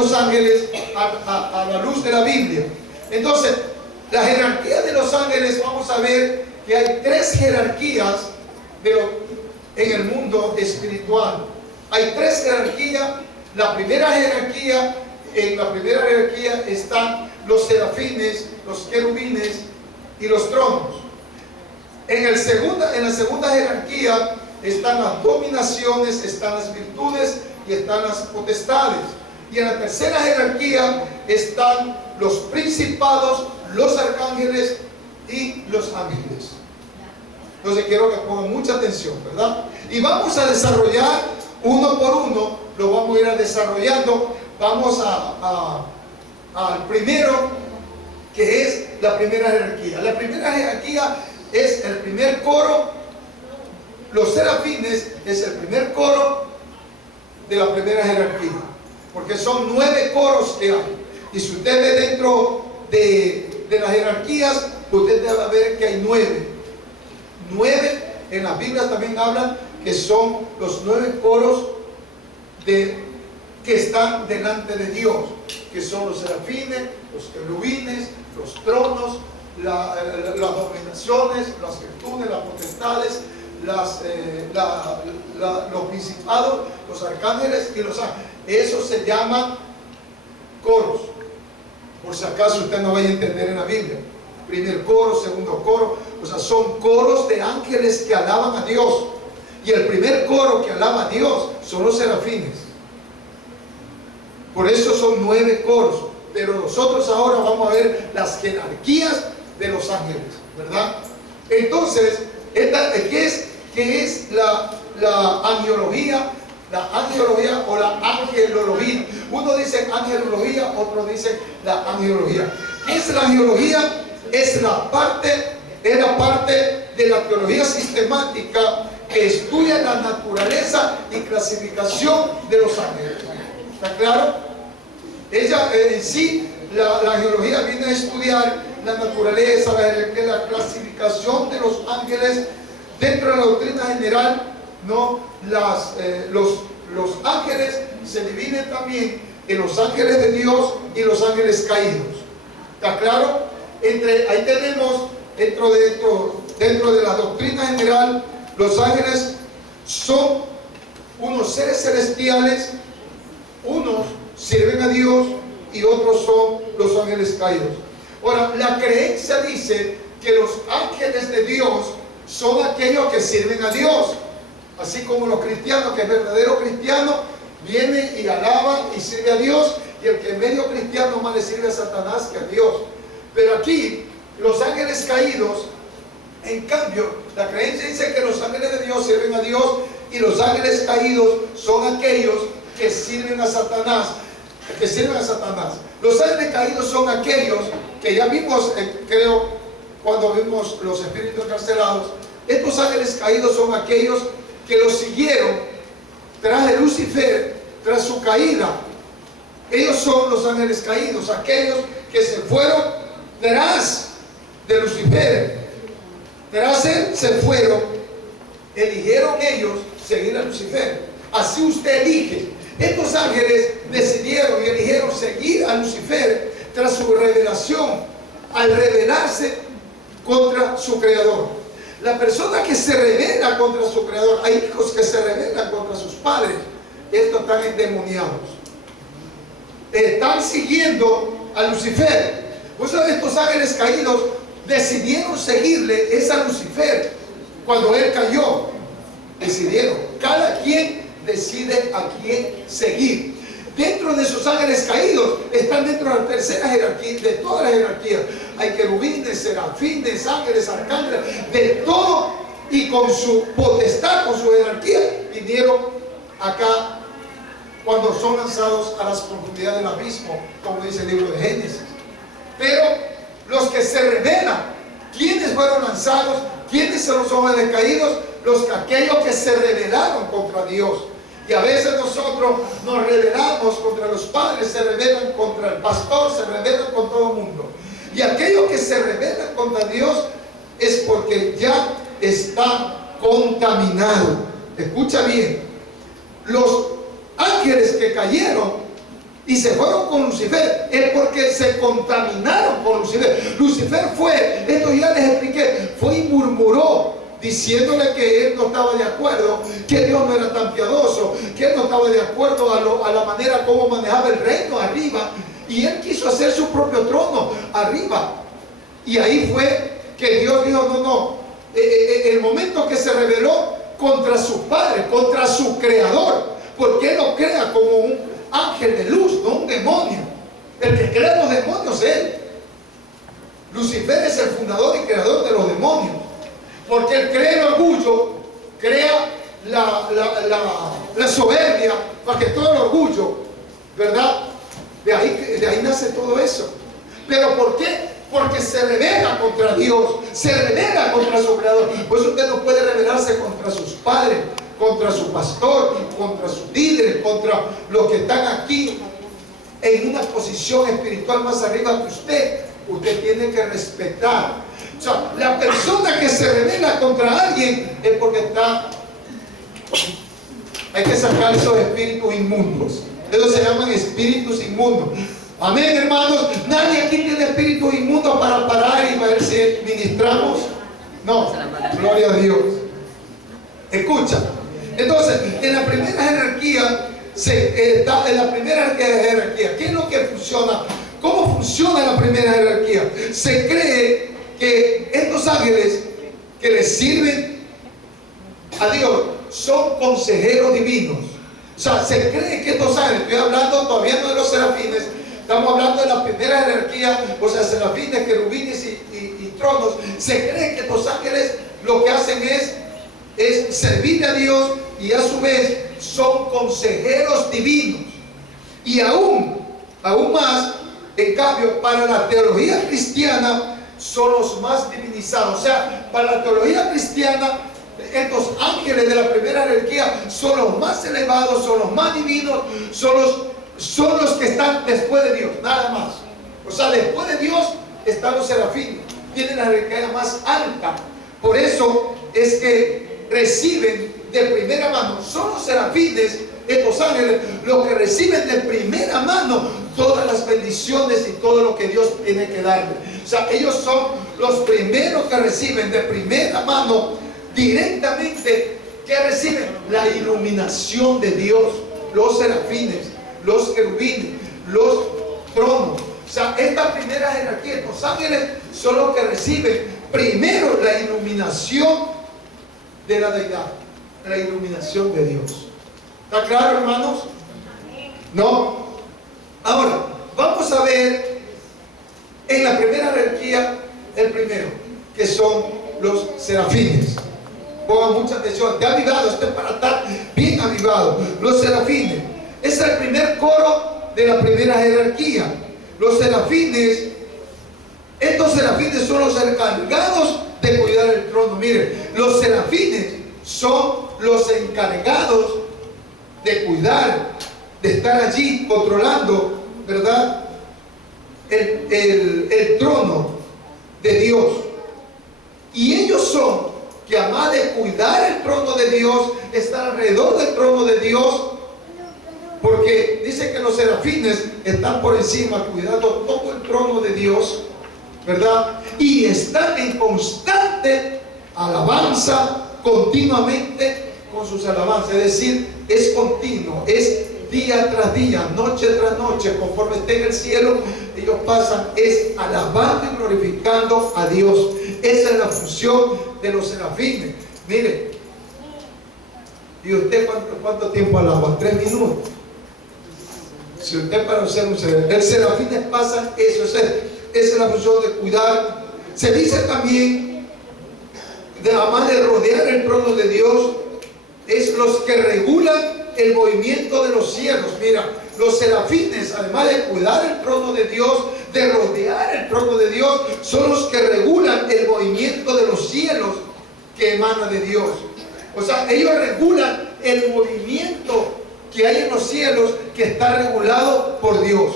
los ángeles a la luz de la Biblia. Entonces, la jerarquía de los ángeles, vamos a ver que hay tres jerarquías en el mundo espiritual. Hay tres jerarquías. La primera jerarquía, en la primera jerarquía están los serafines, los querubines y los tronos. En la segunda jerarquía están las dominaciones, están las virtudes y están las potestades. Y en la tercera jerarquía están los principados, los arcángeles y los ángeles. Entonces quiero que pongan mucha atención, ¿verdad? Y vamos a desarrollar uno por uno, lo vamos a ir desarrollando. Vamos al primero, que es la primera jerarquía. La primera jerarquía es el primer coro. Los serafines es el primer coro de la primera jerarquía, porque son 9 coros que hay. Y si usted ve dentro de las jerarquías, usted debe ver que hay 9. 9 en las Biblias también hablan que son los 9 coros que están delante de Dios, que son los serafines, los querubines, los tronos, las dominaciones, las virtudes, las potestades, los principados, los arcángeles y los ángeles. Eso se llama coros, por si acaso usted no vaya a entender en la Biblia. Primer coro, segundo coro, o sea, son coros de ángeles que alaban a Dios. Y el primer coro que alaba a Dios son los serafines. Por eso son 9 coros. Pero nosotros ahora vamos a ver las jerarquías de los ángeles, ¿verdad? Entonces, ¿qué es la angelología? La angelología o la angelología. Uno dice angelología, otro dice la angelología. ¿Qué es la angelología? Es la parte de la teología sistemática que estudia la naturaleza y clasificación de los ángeles. ¿Está claro? Ella en sí, la angelología viene a estudiar la naturaleza, la clasificación de los ángeles dentro de la doctrina general. No, los ángeles se dividen también en los ángeles de Dios y los ángeles caídos. ¿Está claro? Ahí tenemos dentro de la doctrina general, los ángeles son unos seres celestiales, unos sirven a Dios y otros son los ángeles caídos. Ahora, la creencia dice que los ángeles de Dios son aquellos que sirven a Dios, así como los cristianos, que el verdadero cristiano viene y alaba y sirve a Dios, y el que es medio cristiano más le sirve a Satanás que a Dios. Pero aquí, los ángeles caídos, en cambio, la creencia dice que los ángeles de Dios sirven a Dios y los ángeles caídos son aquellos que sirven a Satanás. Los ángeles caídos son aquellos que ya vimos, creo, cuando vimos los espíritus encarcelados. Estos ángeles caídos son aquellos que los siguieron tras de Lucifer, tras su caída. Ellos son los ángeles caídos, aquellos que se fueron tras de Lucifer. Tras él se fueron, eligieron ellos seguir a Lucifer. Así usted elige. Estos ángeles decidieron y eligieron seguir a Lucifer tras su revelación, al rebelarse contra su creador. La persona que se rebela contra su creador, hay hijos que se rebelan contra sus padres, estos están endemoniados, están siguiendo a Lucifer. Por eso estos ángeles caídos decidieron seguirle, es a Lucifer. Cuando él cayó, decidieron, cada quien decide a quién seguir. Dentro de esos ángeles caídos están dentro de la tercera jerarquía, de todas las jerarquías. Hay querubines, serafines, ángeles, arcángeles, de todo, y con su potestad, con su jerarquía, vinieron acá cuando son lanzados a las profundidades del abismo, como dice el libro de Génesis. Pero los que se rebelan, ¿quiénes fueron lanzados? ¿Quiénes son los ángeles caídos? Aquellos que se rebelaron contra Dios. Y a veces nosotros nos rebelamos contra los padres, se rebelan contra el pastor, se rebelan con todo el mundo. Y aquellos que se rebelan contra Dios es porque ya está contaminado. Escucha bien, los ángeles que cayeron y se fueron con Lucifer, es porque se contaminaron con Lucifer. Lucifer fue, esto ya les expliqué, fue y murmuró, diciéndole que él no estaba de acuerdo, que Dios no era tan piadoso, que él no estaba de acuerdo a la manera como manejaba el reino arriba, y él quiso hacer su propio trono arriba. Y ahí fue que Dios dijo, no, el momento que se rebeló contra su padre, contra su creador, porque él lo crea como un ángel de luz, no un demonio. El que crea los demonios es él. Lucifer es el fundador y creador de los demonios, porque él crea el orgullo, crea la soberbia, para que todo el orgullo, ¿verdad? De ahí nace todo eso. ¿Pero por qué? Porque se rebela contra Dios, se rebela contra su creador. Por eso usted no puede rebelarse contra sus padres, contra su pastor, contra sus líderes, contra los que están aquí en una posición espiritual más arriba que usted. Usted tiene que respetar. O sea, la persona que se rebela contra alguien es porque hay que sacar esos espíritus inmundos. Esos se llaman espíritus inmundos. Amén, hermanos. Nadie aquí tiene espíritus inmundos para parar y ver si ministramos. No, gloria a Dios. Escucha. Entonces, en la primera jerarquía, ¿qué es lo que funciona? ¿Cómo funciona la primera jerarquía? Se cree que estos ángeles que les sirven a Dios son consejeros divinos. O sea, se cree que estos ángeles, estoy hablando todavía no de los serafines, estamos hablando de la primera jerarquía, o sea, serafines, querubines y tronos. Se cree que estos ángeles lo que hacen es servir a Dios, y a su vez son consejeros divinos. Y aún más, en cambio, para la teología cristiana son los más divinizados. O sea, para la teología cristiana, estos ángeles de la primera jerarquía son los más elevados, son los más divinos, son los que están después de Dios, nada más. O sea, después de Dios están los serafines, tienen la jerarquía más alta. Por eso es que reciben de primera mano. Son los serafines, estos ángeles, los que reciben de primera mano todas las bendiciones y todo lo que Dios tiene que darle. O sea, ellos son los primeros que reciben de primera mano directamente, que reciben la iluminación de Dios. Los serafines, los querubines, los tronos. O sea, esta primera jerarquía, estos ángeles son los que reciben primero la iluminación de la deidad, la iluminación de Dios. ¿Está claro, hermanos? ¿No? Ahora, vamos a ver en la primera jerarquía el primero, que son los serafines. Pongan mucha atención, te ha avivado, esto es para estar bien avivado. Los serafines, es el primer coro de la primera jerarquía. Los serafines, estos serafines son los encargados de cuidar el trono. Miren, los serafines son los encargados de cuidar, de estar allí controlando, ¿verdad?, el trono de Dios. Y ellos son que, además de cuidar el trono de Dios, están alrededor del trono de Dios, porque dice que los serafines están por encima cuidando todo el trono de Dios, ¿verdad? Y están en constante alabanza continuamente con sus alabanzas. Es decir, es continuo, es día tras día, noche tras noche, conforme esté en el cielo, ellos pasan es alabando y glorificando a Dios. Esa es la función de los serafines. Mire, ¿y usted cuánto tiempo alaba? 3 minutos. Si usted para ser un serafín, el serafines pasa eso, esa es la función de cuidar. Se dice también, además de rodear el trono de Dios, es los que regulan el movimiento de los cielos. Mira, los serafines, además de cuidar el trono de Dios, de rodear el trono de Dios, son los que regulan el movimiento de los cielos que emana de Dios. O sea, ellos regulan el movimiento que hay en los cielos, que está regulado por Dios.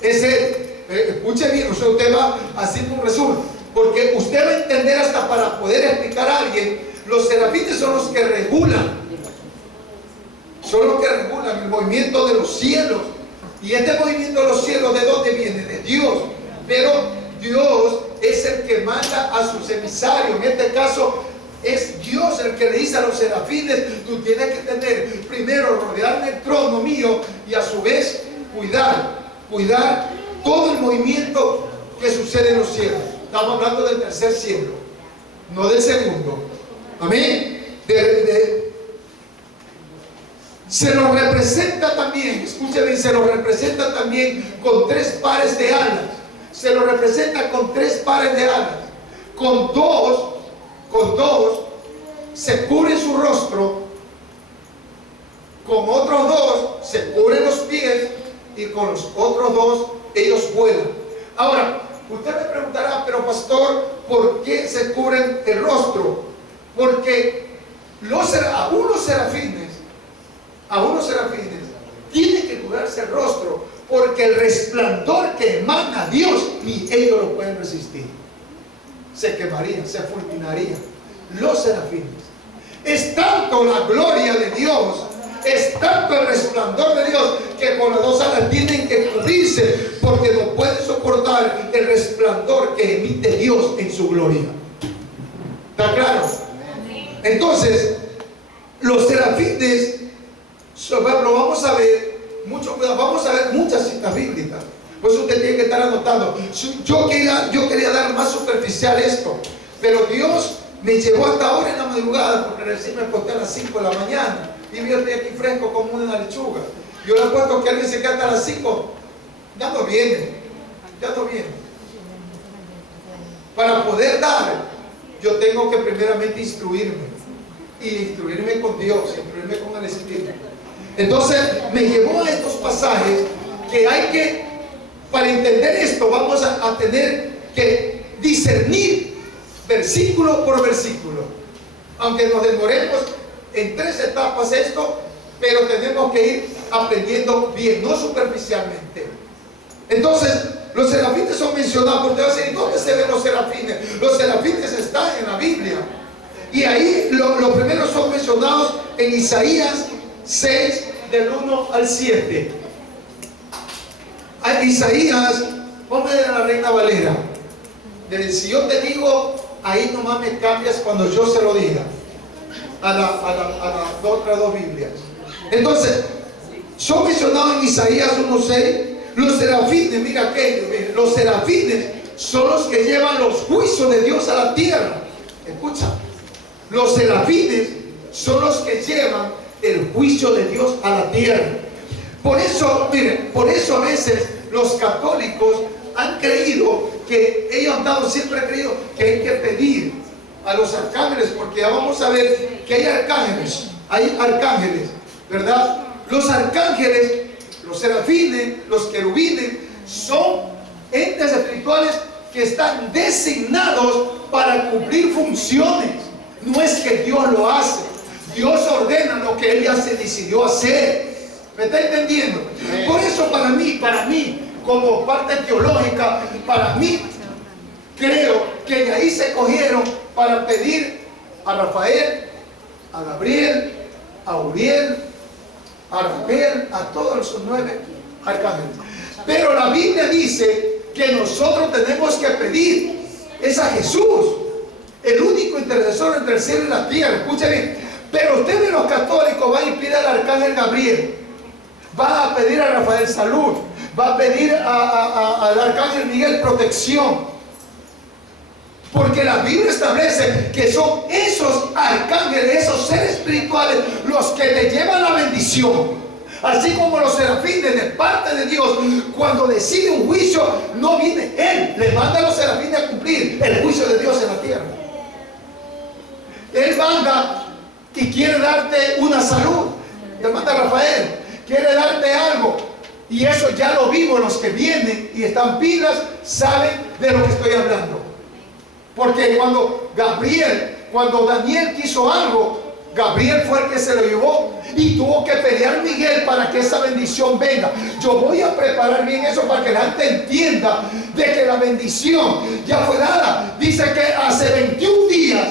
Escuche bien, o sea, usted va haciendo un resumen, porque usted va a entender hasta para poder explicar a alguien. Los serafines son los que regulan, el movimiento de los cielos Y este movimiento de los cielos, ¿de dónde viene? De Dios. Pero Dios es el que manda a sus emisarios. En este caso es Dios el que le dice a los serafines: tú tienes que tener, primero, rodearme el trono mío, y a su vez cuidar todo el movimiento que sucede en los cielos. Estamos hablando del tercer cielo, no del segundo. Amén. Se lo representa también, escúcheme, se lo representa también con 3 pares de alas. Se lo representa con 3 pares de alas. Con dos se cubre su rostro, con otros 2 se cubren los pies, y con los otros 2 ellos vuelan. Ahora, usted me preguntará: pero pastor, ¿por qué se cubren el rostro? Porque a unos serafines tienen que cubrirse el rostro, porque el resplandor que emana Dios, ni ellos lo pueden resistir. Se quemarían, se fulminarían. Los serafines, es tanto la gloria de Dios, es tanto el resplandor de Dios, que con las 2 alas tienen que cubrirse, porque no pueden soportar el resplandor que emite Dios en su gloria. ¿Está claro? Entonces, los serafines, lo vamos a ver, vamos a ver muchas citas bíblicas. Pues usted tiene que estar anotando. Yo quería dar más superficial esto, pero Dios me llevó hasta ahora en la madrugada, porque recién me acosté a las 5 de la mañana y yo estoy aquí fresco como una lechuga. Yo le apuesto que alguien se queda hasta las 5, ya no viene. Para poder dar, yo tengo que primeramente instruirme, y instruirme con Dios, instruirme con el Espíritu. Entonces me llevó a estos pasajes que hay que, para entender esto, vamos a tener que discernir versículo por versículo. Aunque nos demoremos en 3 etapas esto, pero tenemos que ir aprendiendo bien, no superficialmente. Entonces, los serafines son mencionados. Usted va a decir: ¿dónde se ven los serafines? Los serafines están en la Biblia. Y ahí los primeros son mencionados en Isaías 6, del 1 al 7. A Isaías, ponme de la Reina Valera. Si yo te digo, ahí nomás me cambias cuando yo se lo diga. A las otras 2 Biblias. Entonces, son mencionados en Isaías 1:6. Los serafines, mira que los serafines son los que llevan los juicios de Dios a la tierra. Escucha, los serafines son los que llevan el juicio de Dios a la tierra. Por eso, miren, por eso a veces los católicos han creído que ellos siempre han creído que hay que pedir a los arcángeles, porque ya vamos a ver que hay arcángeles, ¿verdad? Los arcángeles, los serafines, los querubines, son entes espirituales que están designados para cumplir funciones. No es que Dios lo hace, Dios ordena lo que Él ya se decidió hacer. ¿Me está entendiendo? Por eso para mí, como parte teológica, para mí, creo que de ahí se cogieron para pedir a Rafael, a Gabriel, a Uriel, a Rafael, a todos los 9 arcángeles. Pero la Biblia dice que nosotros tenemos que pedir es a Jesús, el único intercesor entre el cielo y la tierra. Escuchen bien. Pero ustedes, los católicos, van y piden al arcángel Gabriel, va a pedir a Rafael salud, va a pedir al arcángel Miguel protección. Porque la Biblia establece que son esos arcángeles, esos seres espirituales, los que te llevan la bendición. Así como los serafines de parte de Dios, cuando decide un juicio, no viene Él, le manda a los serafines a cumplir el juicio de Dios en la tierra. Él manda y quiere darte una salud. Él manda a Rafael, quiere darte algo. Y eso ya lo vimos, los que vienen y están pilas saben de lo que estoy hablando. Porque cuando Daniel quiso algo, Gabriel fue el que se lo llevó y tuvo que pelear Miguel para que esa bendición venga. Yo voy a preparar bien eso para que la gente entienda de que la bendición ya fue dada. Dice que hace 21 días,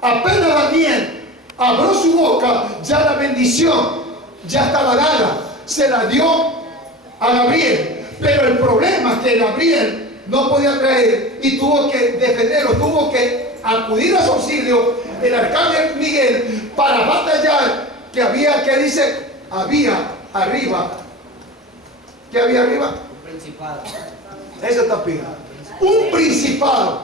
apenas Daniel abrió su boca, ya la bendición ya estaba dada. Se la dio a Gabriel. Pero el problema es que Gabriel no podía traer y tuvo que defenderlo, tuvo que acudir a su auxilio el arcángel Miguel para batallar. Que había, que dice, había arriba. ¿Qué había arriba? Un principado. Eso está pegado. Un principado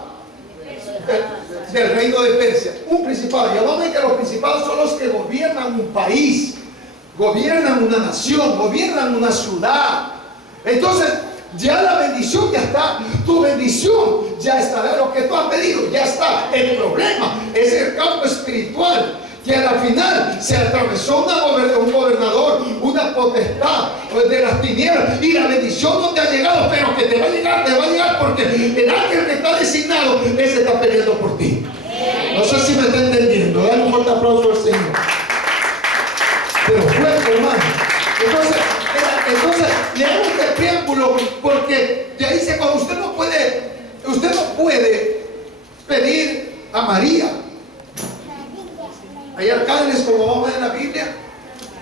del reino de Persia. Un principado. Y hablamos de que los principados son los que gobiernan un país, gobiernan una nación, gobiernan una ciudad. Entonces, ya la bendición ya está. Tu bendición ya está. Lo que tú has pedido ya está. El problema es el campo espiritual, que al final se atravesó un gobernador, una potestad de las tinieblas, y la bendición no te ha llegado, pero que te va a llegar porque el ángel que está designado, ese está peleando por ti. No sé si me está entendiendo. Dale un fuerte aplauso al Señor. Pero fuerte, hermano. Entonces le hago este preámbulo porque ya dice, cuando usted no puede pedir a María. Hay arcángeles, como vamos a ver en la Biblia,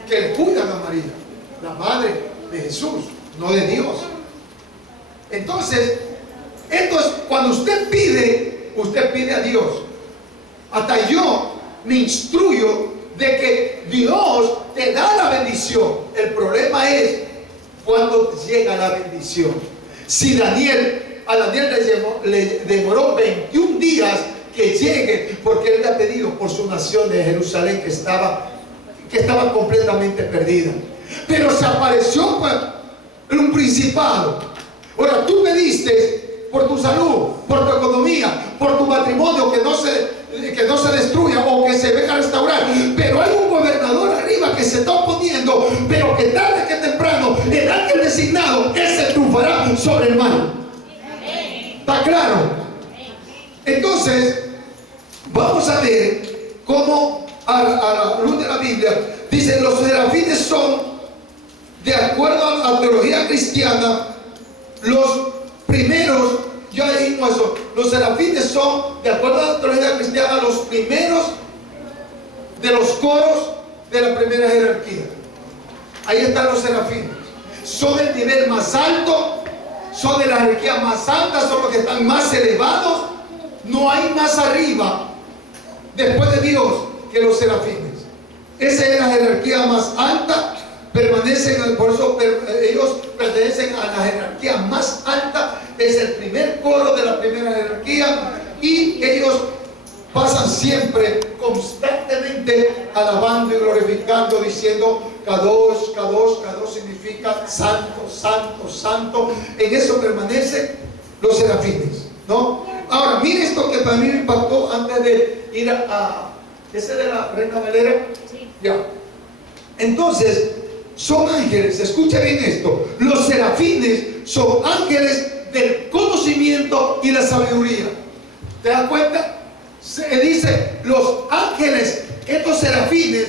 que le cuidan a María, la madre de Jesús, no de Dios. Entonces, cuando usted pide a Dios. Hasta yo me instruyo de que Dios te da la bendición. El problema es cuando llega la bendición. Si a Daniel le demoró 21 días que llegue, porque él le ha pedido por su nación de Jerusalén que estaba completamente perdida. Pero se apareció en un principado. Ahora tú pediste por tu salud, por tu economía, por tu matrimonio, que no se destruya o que se venga a restaurar. Pero hay un gobernador arriba que se está oponiendo, pero que tarde que temprano el ángel designado, ese triunfará sobre el mal. ¿Está claro? Entonces, vamos a ver cómo a la luz de la Biblia dice: los serafines son, de acuerdo a la teología cristiana, los primeros. Ya dijimos eso. Los serafines son, de acuerdo a la teología cristiana, los primeros de los coros de la primera jerarquía. Ahí están los serafines. Son el nivel más alto, son de la jerarquía más alta, son los que están más elevados. No hay más arriba después de Dios que los serafines. Esa es la jerarquía más alta. Por eso ellos pertenecen a la jerarquía más alta. Es el primer coro de la primera jerarquía, y ellos pasan siempre, constantemente, alabando y glorificando, diciendo Kadosh, Kadosh. Kadosh significa santo, santo, santo. En eso permanecen los serafines, ¿no? Ahora, mire esto que para mí me impactó antes de ir a ese de la Reina Valera. Sí. Ya. Entonces, son ángeles. Escucha bien esto. Los serafines son ángeles del conocimiento y la sabiduría. ¿Te das cuenta? Se dice, los ángeles, estos serafines,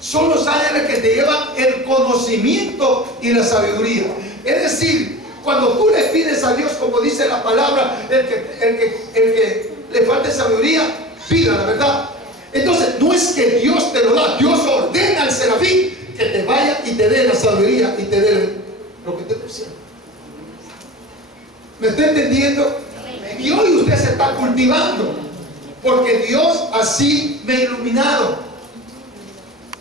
son los ángeles que te llevan el conocimiento y la sabiduría. Es decir, cuando tú le pides a Dios, como dice la palabra, el que le falte sabiduría, pida, la verdad. Entonces, no es que Dios te lo da, Dios ordena al serafín que te vaya y te dé la sabiduría y te dé lo que te precisa. ¿Me está entendiendo? Y hoy usted se está cultivando, porque Dios así me ha iluminado.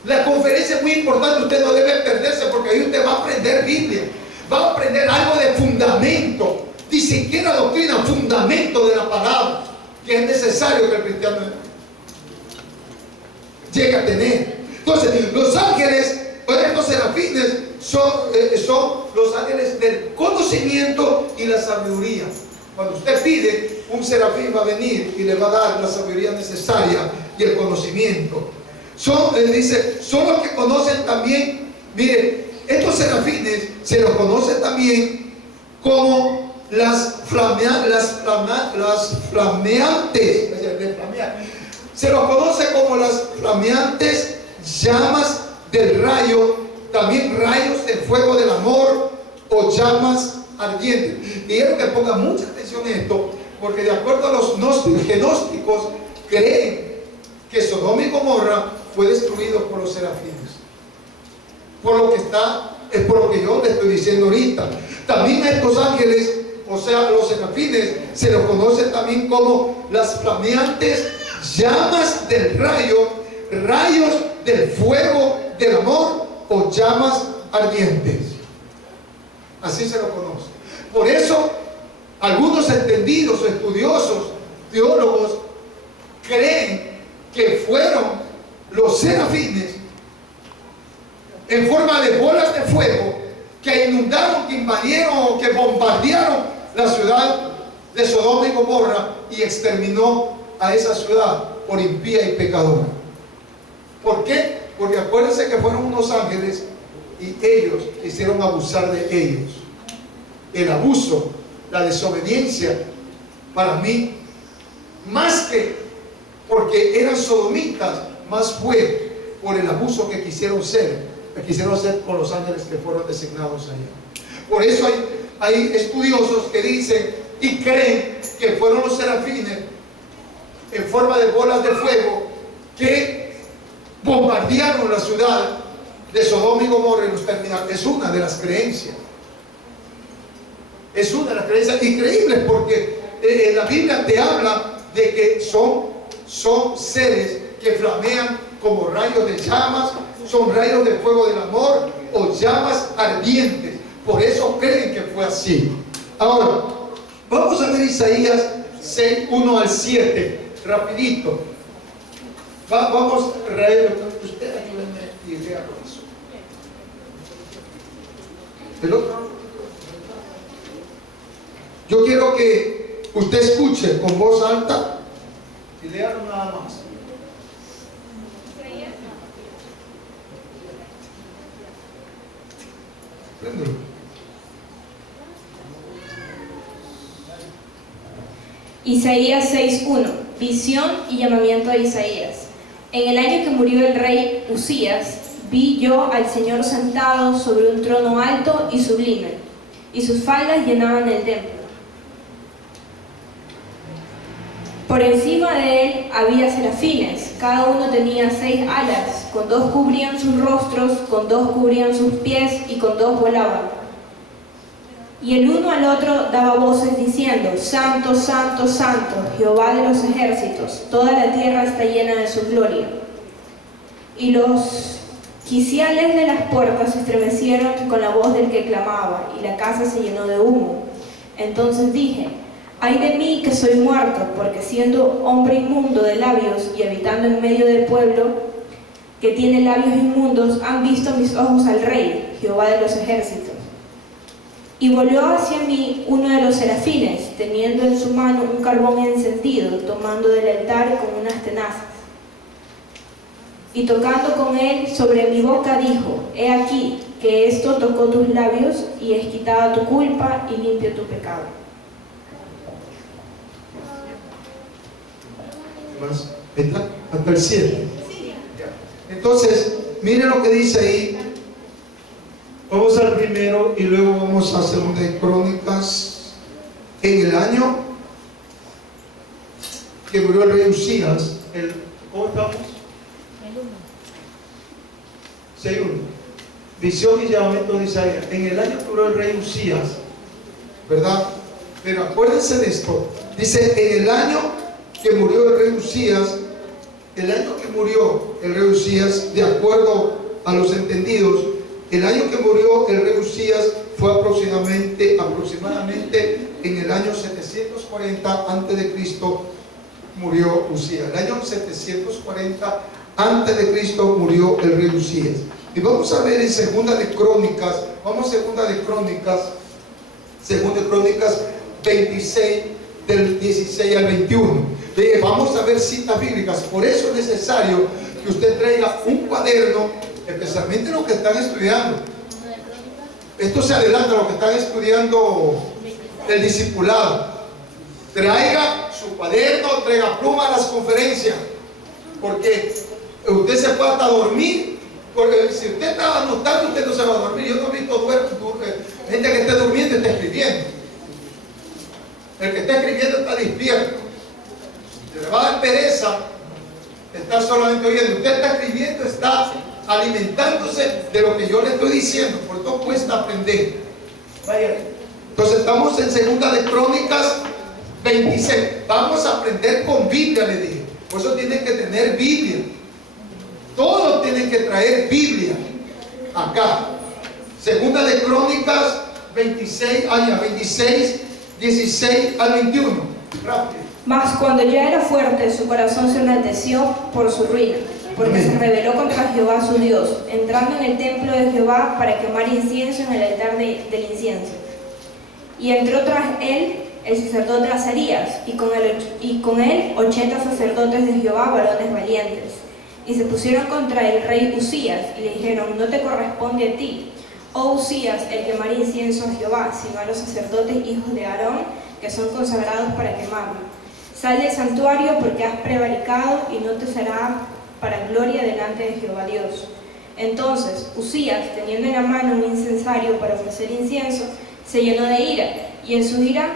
La conferencia es muy importante, usted no debe perderse, porque ahí usted va a aprender Biblia, va a aprender algo de fundamento, ni siquiera doctrina, fundamento de la palabra, que es necesario que el cristiano llegue a tener. Entonces, los ángeles, estos serafines, son los ángeles del conocimiento y la sabiduría. Cuando usted pide, un serafín va a venir y le va a dar la sabiduría necesaria y el conocimiento. Dice, son los que conocen también. Mire, estos serafines se los conoce también como las flameantes. Se los conoce como las flameantes llamas del rayo, también rayos del fuego del amor o llamas ardientes. Y quiero que ponga mucha atención en esto, porque de acuerdo a los gnósticos creen que Sodoma y Gomorra fue destruido por los serafines, por lo que está es por lo que yo le estoy diciendo ahorita. También a estos ángeles, o sea, los serafines, se los conoce también como las flameantes llamas del rayo, rayos del fuego del amor o llamas ardientes. Así se lo conoce. Por eso, algunos entendidos, estudiosos, teólogos, creen que fueron los serafines en forma de bolas de fuego que inundaron, que invadieron o que bombardearon la ciudad de Sodoma y Gomorra y exterminó a esa ciudad por impía y pecadora. ¿Por qué? Porque acuérdense que fueron unos ángeles y ellos quisieron abusar de ellos. El abuso, la desobediencia, para mí, más que porque eran sodomitas, más fue por el abuso que quisieron hacer con los ángeles que fueron designados allá. Por eso hay estudiosos que dicen y creen que fueron los serafines en forma de bolas de fuego que bombardearon la ciudad de Sodoma y Gomorra y los terminaron. Es una de las creencias. Es una de las creencias increíbles, porque la Biblia te habla de que son seres que flamean como rayos de llamas, son rayos de fuego del amor o llamas ardientes. Por eso creen que fue así. Ahora, vamos a ver Isaías 6, 1 al 7, rapidito. Vamos, Rael, usted ayúdenme y lea eso. El otro. Yo quiero que usted escuche con voz alta y léalo nada más. Préndelo. Isaías 6:1. Visión y llamamiento de Isaías. En el año que murió el rey Usías, vi yo al Señor sentado sobre un trono alto y sublime, y sus faldas llenaban el templo. Por encima de él había serafines, cada uno tenía 6 alas, con 2 cubrían sus rostros, con 2 cubrían sus pies y con 2 volaban. Y el uno al otro daba voces diciendo: Santo, Santo, Santo, Jehová de los ejércitos, toda la tierra está llena de su gloria. Y los quiciales de las puertas se estremecieron con la voz del que clamaba, y la casa se llenó de humo. Entonces dije: ay de mí que soy muerto, porque siendo hombre inmundo de labios y habitando en medio del pueblo que tiene labios inmundos, han visto mis ojos al Rey, Jehová de los ejércitos. Y volvió hacia mí uno de los serafines, teniendo en su mano un carbón encendido, tomando del altar con unas tenazas. Y tocando con él sobre mi boca dijo: he aquí que esto tocó tus labios, y es quitada tu culpa y limpio tu pecado. Más, hasta el 7. Entonces, miren lo que dice ahí. Vamos al primero y luego vamos a Segunda de Crónicas. En el año que murió el rey Usías, ¿cómo estamos? El 1. 6:1. Visión y llamamiento de Isaías. En el año que murió el rey Usías, ¿verdad? Pero acuérdense de esto. Dice: en el año que murió el rey Usías, el año que murió el rey Usías, de acuerdo a los entendidos, el año que murió el rey Usías fue aproximadamente en el año 740 antes de Cristo murió Usías. El año 740 antes de Cristo murió el rey Usías. Y vamos a ver en Segunda de Crónicas, Segunda de Crónicas 26 del 16 al 21. Vamos a ver citas bíblicas. Por eso es necesario que usted traiga un cuaderno, especialmente los que están estudiando. Esto se adelanta a los que están estudiando el discipulado. Traiga su cuaderno, traiga pluma a las conferencias, porque usted se puede hasta dormir. Porque si usted está anotando, usted no se va a dormir. Yo no he visto gente que esté durmiendo y está escribiendo. El que está escribiendo está despierto. Se le va a dar pereza estar solamente oyendo. Usted está escribiendo, está alimentándose de lo que yo le estoy diciendo. Por eso cuesta aprender. Vaya. Entonces estamos en Segunda de Crónicas 26. Vamos a aprender con Biblia, le dije. Por eso tienen que tener Biblia. Todos tienen que traer Biblia acá. Segunda de Crónicas 26, 16 al 21. Rápido. Mas cuando ya era fuerte, su corazón se enalteció por su ruina, porque se rebeló contra Jehová su Dios, entrando en el templo de Jehová para quemar incienso en el altar del incienso. Y entró tras él el sacerdote Azarías, y con él 80 sacerdotes de Jehová, varones valientes. Y se pusieron contra el rey Usías, y le dijeron: no te corresponde a ti, oh Usías, el quemar incienso a Jehová, sino a los sacerdotes hijos de Aarón, que son consagrados para quemarlo. Sal del santuario, porque has prevaricado, y no te será para gloria delante de Jehová Dios. Entonces Usías, teniendo en la mano un incensario para ofrecer incienso, se llenó de ira, y en su ira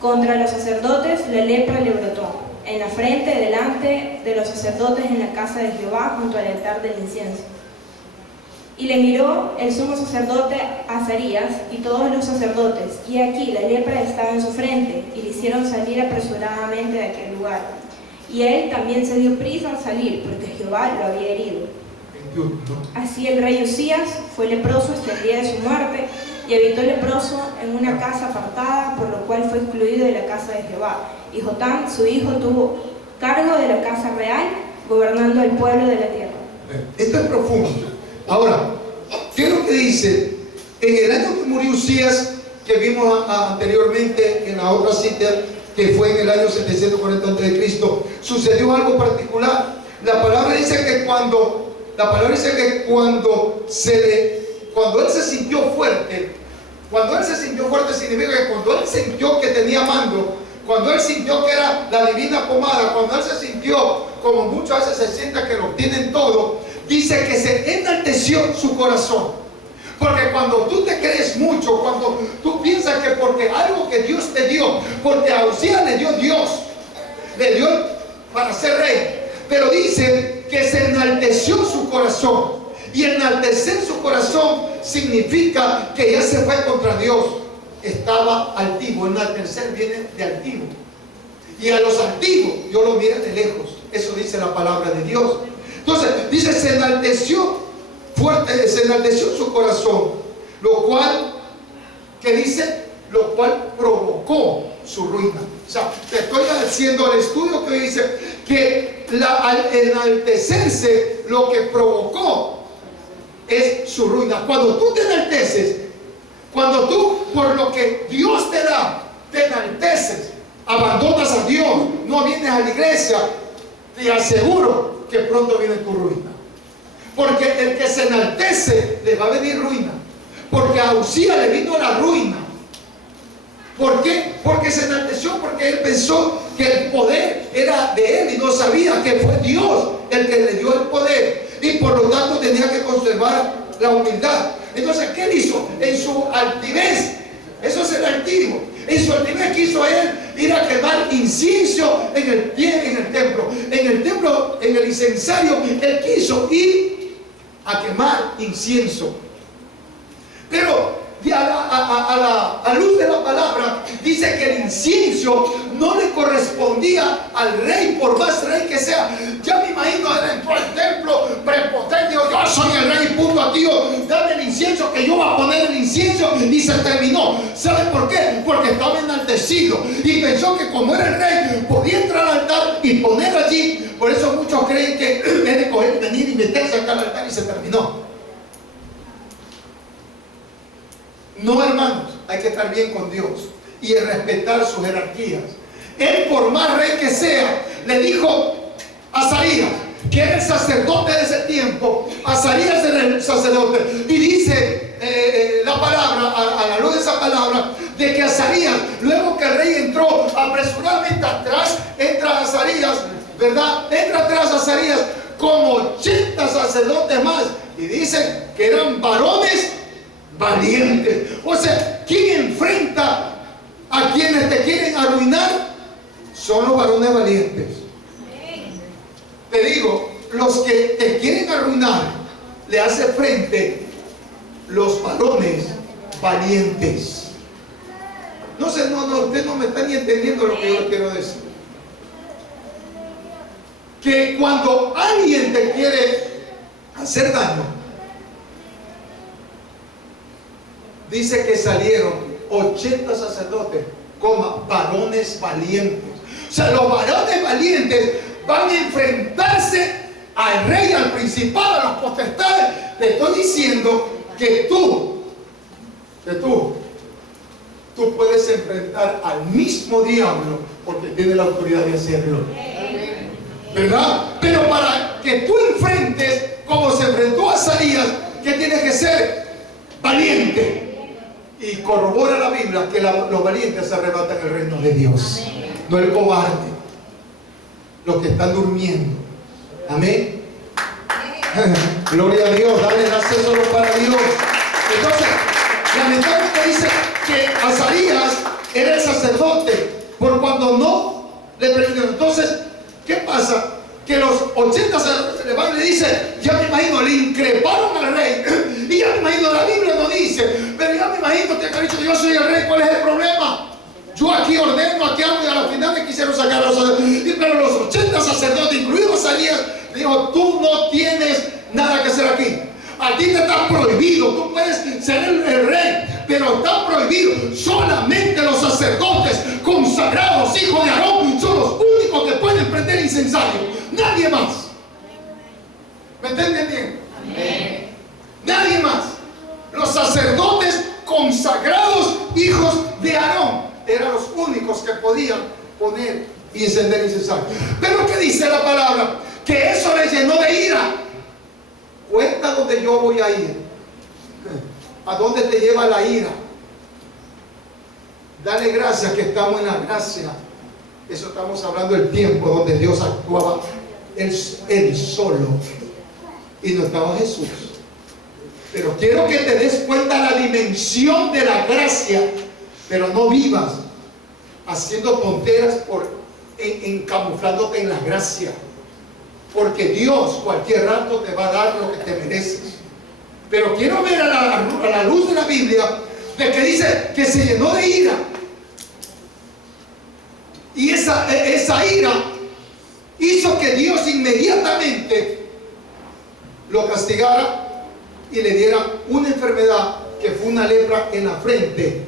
contra los sacerdotes la lepra le brotó en la frente delante de los sacerdotes en la casa de Jehová junto al altar del incienso. Y le miró el sumo sacerdote Azarías y todos los sacerdotes, y aquí la lepra estaba en su frente, y le hicieron salir apresuradamente de aquel lugar. Y él también se dio prisa al salir, porque Jehová lo había herido. Así el rey Usías fue leproso hasta el día de su muerte, y habitó leproso en una casa apartada, por lo cual fue excluido de la casa de Jehová. Y Jotam, su hijo, tuvo cargo de la casa real, gobernando el pueblo de la tierra. Esto es profundo. Ahora, ¿qué es lo que dice? En el año que murió Usías, que vimos anteriormente en la otra cita, que fue en el año 740 a.C., sucedió algo particular. La palabra dice que cuando él se sintió fuerte, significa que cuando él sintió que tenía mando, cuando él sintió que era la divina pomada, cuando él se sintió, como muchas veces se sienta que lo tienen todo, dice que se enalteció su corazón. Porque cuando tú te crees mucho, cuando tú piensas que porque algo que Dios te dio, porque a Usías le dio Dios, le dio para ser rey, pero dice que se enalteció su corazón. Y enaltecer su corazón significa que ya se fue contra Dios. Estaba altivo. Enaltecer viene de altivo. Y a los altivos Dios los mira de lejos. Eso dice la palabra de Dios. Entonces dice, se enalteció fuerte, se enalteció su corazón, lo cual, ¿qué dice? Lo cual provocó su ruina. O sea, te estoy haciendo el estudio que dice que al enaltecerse, lo que provocó es su ruina. Cuando tú te enalteces, cuando tú por lo que Dios te da, te enalteces, abandonas a Dios, no vienes a la iglesia, te aseguro que pronto viene tu ruina. Porque el que se enaltece le va a venir ruina. Porque a Usías le vino la ruina. ¿Por qué? Porque se enalteció, porque él pensó que el poder era de él y no sabía que fue Dios el que le dio el poder, y por lo tanto tenía que conservar la humildad. Entonces, ¿qué él hizo? En su altivez, eso es el altivo, en su altivez quiso él ir a quemar incienso en el templo, en el incensario. Él quiso ir a quemar incienso, pero a la luz de la palabra dice que el incienso no le correspondía al rey, por más rey que sea. Ya me imagino dentro del templo prepotente: yo soy el rey, punto, tío, dame el incienso, que yo voy a poner el incienso, y se terminó. ¿Sabe por qué? Porque estaba enaltecido y pensó que como era el rey podía entrar al altar y poner allí. Por eso muchos creen que debe coger, venir y meterse acá al altar, y se terminó. No, hermanos, hay que estar bien con Dios y respetar sus jerarquías. Él, por más rey que sea, le dijo a Azarías, que era el sacerdote de ese tiempo. Azarías era el sacerdote, y dice la palabra, a la luz de esa palabra, de que Azarías, luego que el rey entró apresuradamente atrás, entra Azarías, ¿verdad? Entra atrás Azarías como 80 sacerdotes más, y dice que eran varones valientes. O sea, ¿quién enfrenta a quienes te quieren arruinar? Son los varones valientes. Te digo, los que te quieren arruinar le hace frente los varones valientes. No sé, usted no me está ni entendiendo lo que yo quiero decir. Que cuando alguien te quiere hacer daño, dice que salieron 80 sacerdotes, varones valientes. O sea, los varones valientes van a enfrentarse al rey, al principal, a los potestades. Le estoy diciendo que tú puedes enfrentar al mismo diablo porque tiene la autoridad de hacerlo, ¿verdad? Pero para que tú enfrentes como se enfrentó a Azarías, ¿qué tienes que ser? Valiente. Y corrobora la Biblia que los valientes se arrebatan el reino de Dios, no el cobarde, los que están durmiendo. Amén. Gloria a Dios, dale gracias solo para Dios. Entonces, lamentablemente dice que Azarías era el sacerdote por cuando no le prendieron. Entonces, ¿qué pasa? Que los 80 sacerdotes le van y le dicen, ya me imagino, le increparon al rey. Y ya me imagino, la Biblia no dice, pero ya me imagino que ha dicho, yo soy el rey, ¿cuál es el problema? Yo aquí ordeno, aquí hago, y a la final me quisieron sacar a los sacerdotes. Pero los 80 sacerdotes, incluidos Azarías, le dijo, tú no tienes nada que hacer aquí. A ti te está prohibido, tú puedes ser el rey, pero está prohibido. Solamente los sacerdotes consagrados, hijos de Aarón, son los únicos que pueden prender incensario. Nadie más. ¿Me entienden bien? Amén. Nadie más. Los sacerdotes consagrados, hijos de Aarón, eran los únicos que podían poner y encender incensario. Pero ¿qué dice la palabra? Que eso les llenó de ira. Cuenta donde yo voy a ir. ¿A dónde te lleva la ira? Dale gracias que estamos en la gracia. Eso estamos hablando del tiempo donde Dios actuaba él solo y no estaba Jesús. Pero quiero que te des cuenta la dimensión de la gracia, pero no vivas haciendo tonteras camuflándote en la gracia, porque Dios cualquier rato te va a dar lo que te mereces. Pero quiero ver a la luz de la Biblia de que dice que se llenó de ira, y esa ira hizo que Dios inmediatamente lo castigara y le diera una enfermedad que fue una lepra en la frente.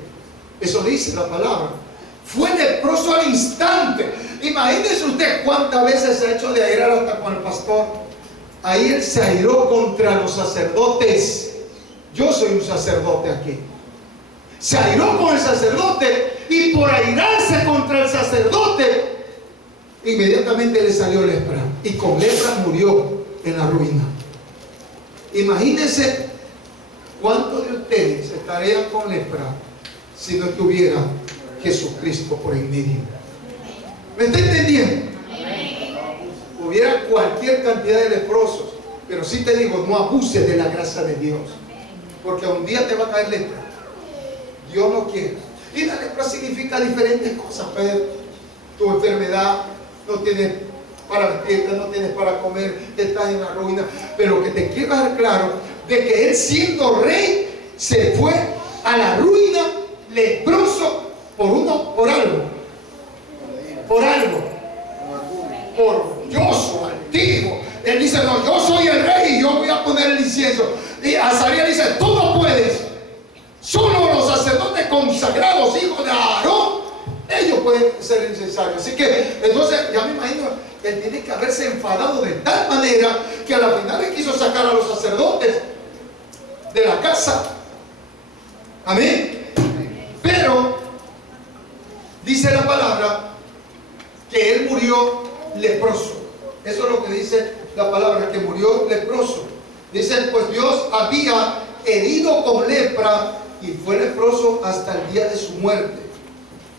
Eso dice la palabra. Fue leproso al instante. Imagínese usted cuántas veces se ha hecho de airar hasta con el pastor. Ahí él se airó contra los sacerdotes. Yo soy un sacerdote aquí. Se airó con el sacerdote, y por airarse contra el sacerdote, inmediatamente le salió lepra, y con lepra murió en la ruina. Imagínense cuántos de ustedes estarían con lepra si no estuviera Jesucristo por en medio. ¿Me está entendiendo? Hubiera cualquier cantidad de leprosos, pero sí te digo, no abuses de la gracia de Dios, porque un día te va a caer lepra. Dios no quiere. Y la lepra significa diferentes cosas. Pero tu enfermedad, no tienes para vestirte, no tienes para comer, estás en la ruina. Pero que te quiero dejar claro de que él, siendo rey, se fue a la ruina leproso por algo, orgulloso, altivo. Él dice, no, yo soy el rey y yo voy a poner el incienso. Y Azarías dice, tú no puedes. Solo los sacerdotes consagrados, hijos de Aarón, ellos pueden ser incensarios. Así que, entonces, ya me imagino, él tiene que haberse enfadado de tal manera que a la final le quiso sacar a los sacerdotes de la casa. Amén. Pero, dice la palabra, que él murió leproso. Eso es lo que dice la palabra, que murió leproso. Dice, pues Dios había herido con lepra y fue leproso hasta el día de su muerte.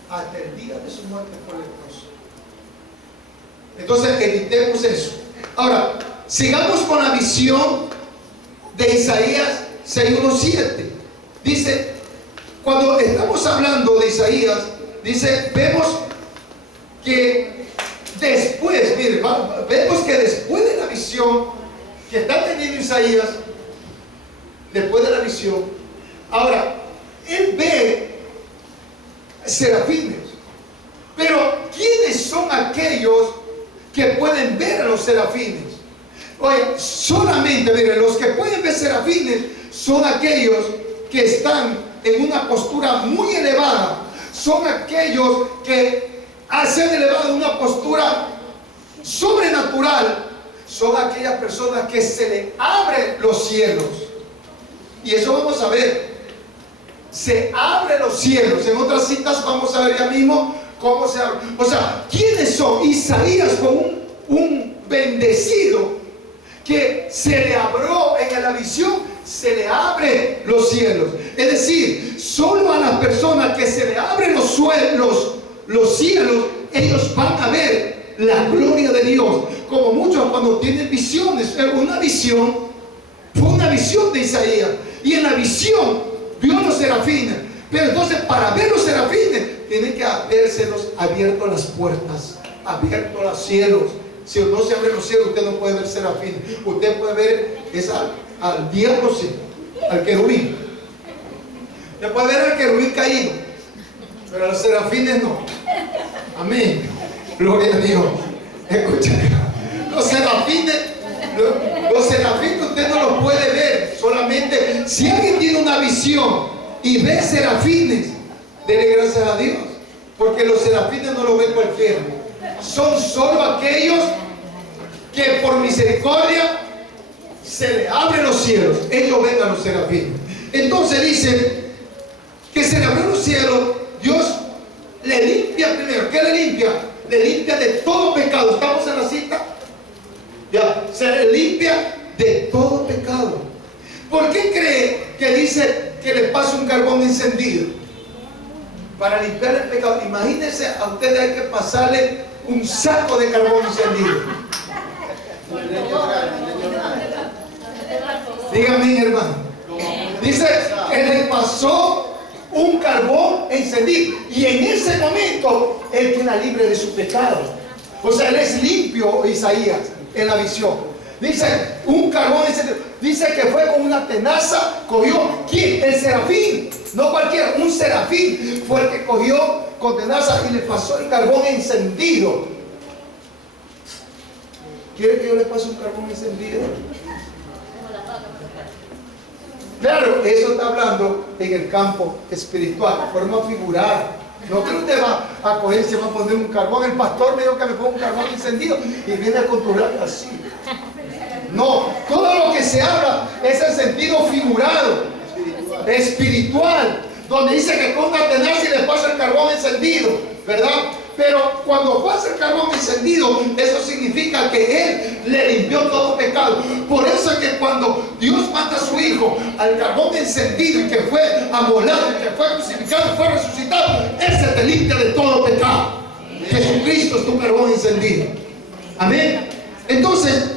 Hasta el día de su muerte fue leproso. Entonces evitemos eso. Ahora, sigamos con la visión de Isaías 6:1-7. Dice, cuando estamos hablando de Isaías, dice, vemos que después, mire, vemos que después de la visión que está teniendo Isaías, después de la visión. Ahora, él ve serafines. Pero ¿quiénes son aquellos que pueden ver a los serafines? Oye, solamente, miren, los que pueden ver serafines son aquellos que están en una postura muy elevada. Son aquellos que se han elevado a una postura sobrenatural. Son aquellas personas que se le abren los cielos. Y eso vamos a ver. Se abren los cielos. En otras citas vamos a ver ya mismo cómo se abre. O sea, ¿quiénes son? Isaías fue un bendecido que se le abrió en la visión, se le abren los cielos. Es decir, solo a las personas que se le abren los cielos, ellos van a ver la gloria de Dios. Como muchos cuando tienen visiones, una visión, fue una visión de Isaías. Y en la visión vio los serafines. Pero entonces para ver los serafines, tienen que habérselos abierto las puertas, abierto los cielos. Si no se abren los cielos, usted no puede ver serafines. Usted puede ver al diablo, sí, al querubín. Usted puede ver al querubín caído, pero a los serafines no. Amén. Gloria a Dios. Escucha, los serafines usted no los puede ver. Solamente si alguien tiene una visión y ve serafines, dele gracias a Dios, porque los serafines no los ve cualquiera. Son solo aquellos que por misericordia se le abren los cielos. Ellos ven a los serafines. Entonces dice que se le abren los cielos. Dios le limpia primero. ¿Qué le limpia? Le limpia de todo pecado. ¿Estamos en la cita? Ya, se le limpia de todo pecado. ¿Por qué cree que dice que le pasa un carbón encendido? Para limpiar el pecado. Imagínense, a ustedes hay que pasarle un saco de carbón encendido. Dígame, hermano. Dice que le pasó un carbón encendido. Y en ese momento él queda libre de su pecado. O sea, él es limpio, Isaías, en la visión. Dice, un carbón encendido. Dice que fue con una tenaza, cogió, ¿quién? El serafín. No cualquiera, un serafín fue el que cogió con tenaza y le pasó el carbón encendido. ¿Quiere que yo le pase un carbón encendido? Claro, eso está hablando en el campo espiritual, de forma figurada. No que usted va a coger, se va a poner un carbón. El pastor me dijo que me ponga un carbón encendido y viene a controlar así. No, todo lo que se habla es el sentido figurado, espiritual, donde dice que ponga tenaza y le pasa el carbón encendido, ¿verdad? Pero cuando pasa el carbón encendido, eso significa que Él le limpió todo pecado. Por eso es que cuando Dios manda a su Hijo al carbón encendido y que fue amolado, y que fue crucificado y fue resucitado, Él se te limpia de todo pecado. Jesucristo es tu carbón encendido. Amén. Entonces,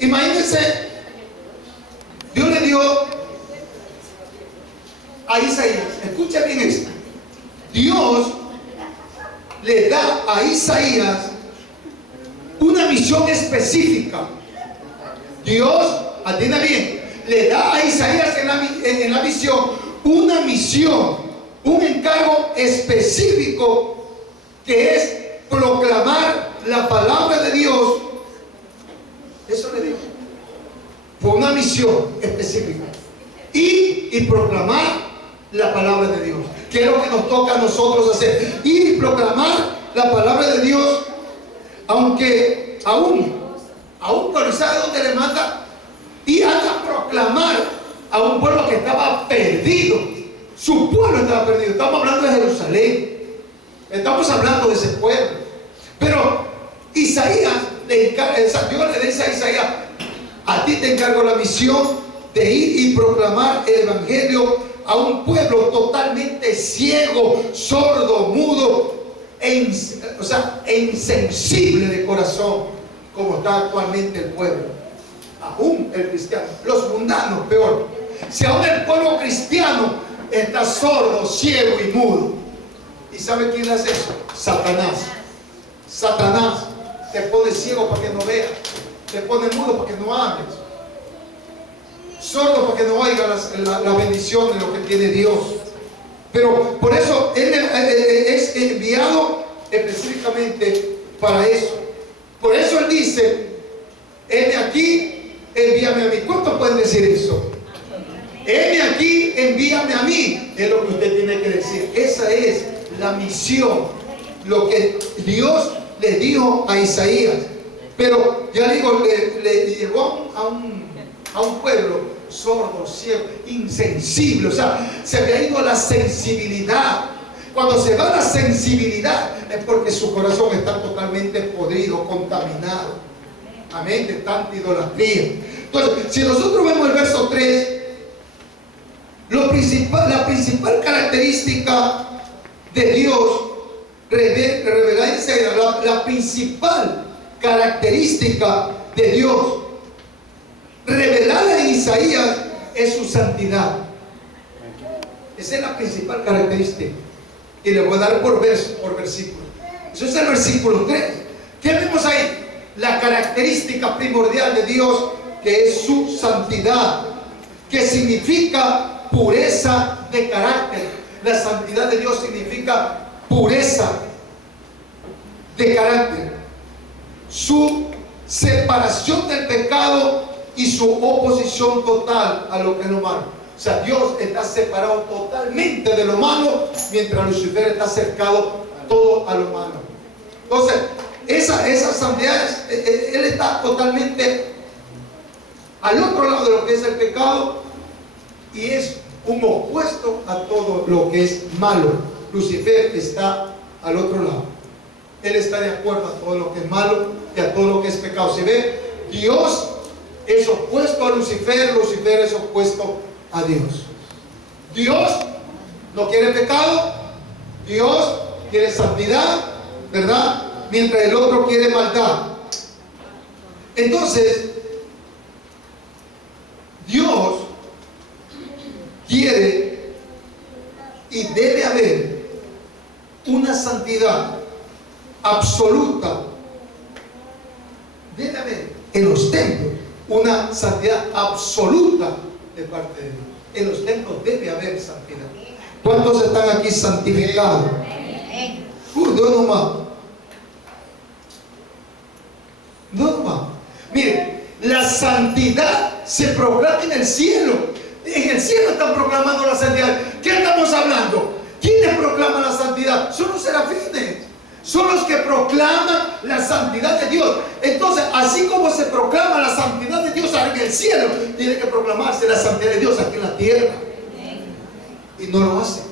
imagínense, Dios le dio a Isaías, escucha bien esto, Dios le da a Isaías una misión específica. Dios, atienda bien, le da a Isaías en la visión una misión, un encargo específico, que es proclamar la palabra de Dios. Eso le digo. Fue una misión específica. Y proclamar la palabra de Dios. ¿Qué es lo que nos toca a nosotros hacer? Ir y proclamar la palabra de Dios. Aunque aún cuando sabe dónde le manda, y anda a proclamar a un pueblo que estaba perdido. Su pueblo estaba perdido. Estamos hablando de Jerusalén. Estamos hablando de ese pueblo. Pero Isaías, Dios le dice a Isaías: a ti te encargo la misión de ir y proclamar el evangelio a un pueblo totalmente ciego, sordo, mudo e insensible de corazón, como está actualmente el pueblo. Aún el cristiano, los mundanos peor. Si aún el pueblo cristiano está sordo, ciego y mudo. ¿Y sabe quién hace eso? Satanás. Satanás te pone ciego para que no veas, te pone mudo para que no hables. sordo para que no oiga la bendición de lo que tiene Dios. Pero por eso Él es enviado específicamente para eso. Por eso Él dice: heme aquí, envíame a mí. ¿Cuántos pueden decir eso? Heme aquí, envíame a mí. Es lo que usted tiene que decir. Esa es la misión, lo que Dios le dijo a Isaías. Pero ya digo, le llegó a un pueblo sordo, ciego, insensible. O sea, se le ha ido la sensibilidad. Cuando se va la sensibilidad es porque su corazón está totalmente podrido, contaminado. Amén, de tanta idolatría. Entonces, si nosotros vemos el verso 3, la principal característica de Dios revelada en Isaías, la principal característica de Dios revelada en Isaías es su santidad. Esa es la principal característica. Y le voy a dar por versículo. Eso es el versículo 3. ¿Qué vemos ahí? La característica primordial de Dios, que es su santidad, que significa pureza de carácter. La santidad de Dios significa pureza de carácter, su separación del pecado y su oposición total a lo que es lo malo. O sea, Dios está separado totalmente de lo malo, mientras Lucifer está cercado todo a lo malo. Entonces, esa santidad, Él está totalmente al otro lado de lo que es el pecado, y es un opuesto a todo lo que es malo. Lucifer está al otro lado. Él está de acuerdo a todo lo que es malo y a todo lo que es pecado. Si ve, Dios es opuesto a Lucifer, Lucifer es opuesto a Dios. Dios no quiere pecado, Dios quiere santidad, ¿verdad? Mientras el otro quiere maldad. Entonces, Dios quiere y debe haber una santidad absoluta. Debe haber en los templos una santidad absoluta de parte de Dios. En los templos debe haber santidad. ¿Cuántos están aquí santificados? Dios no más. No más. Miren, la santidad se proclama en el cielo. En el cielo están proclamando la santidad. ¿Qué estamos hablando? ¿Quiénes proclaman la santidad? Son los serafines. Son los que proclaman la santidad de Dios. Entonces, así como se proclama la santidad de Dios en el cielo, tiene que proclamarse la santidad de Dios aquí en la tierra. Y no lo hacen.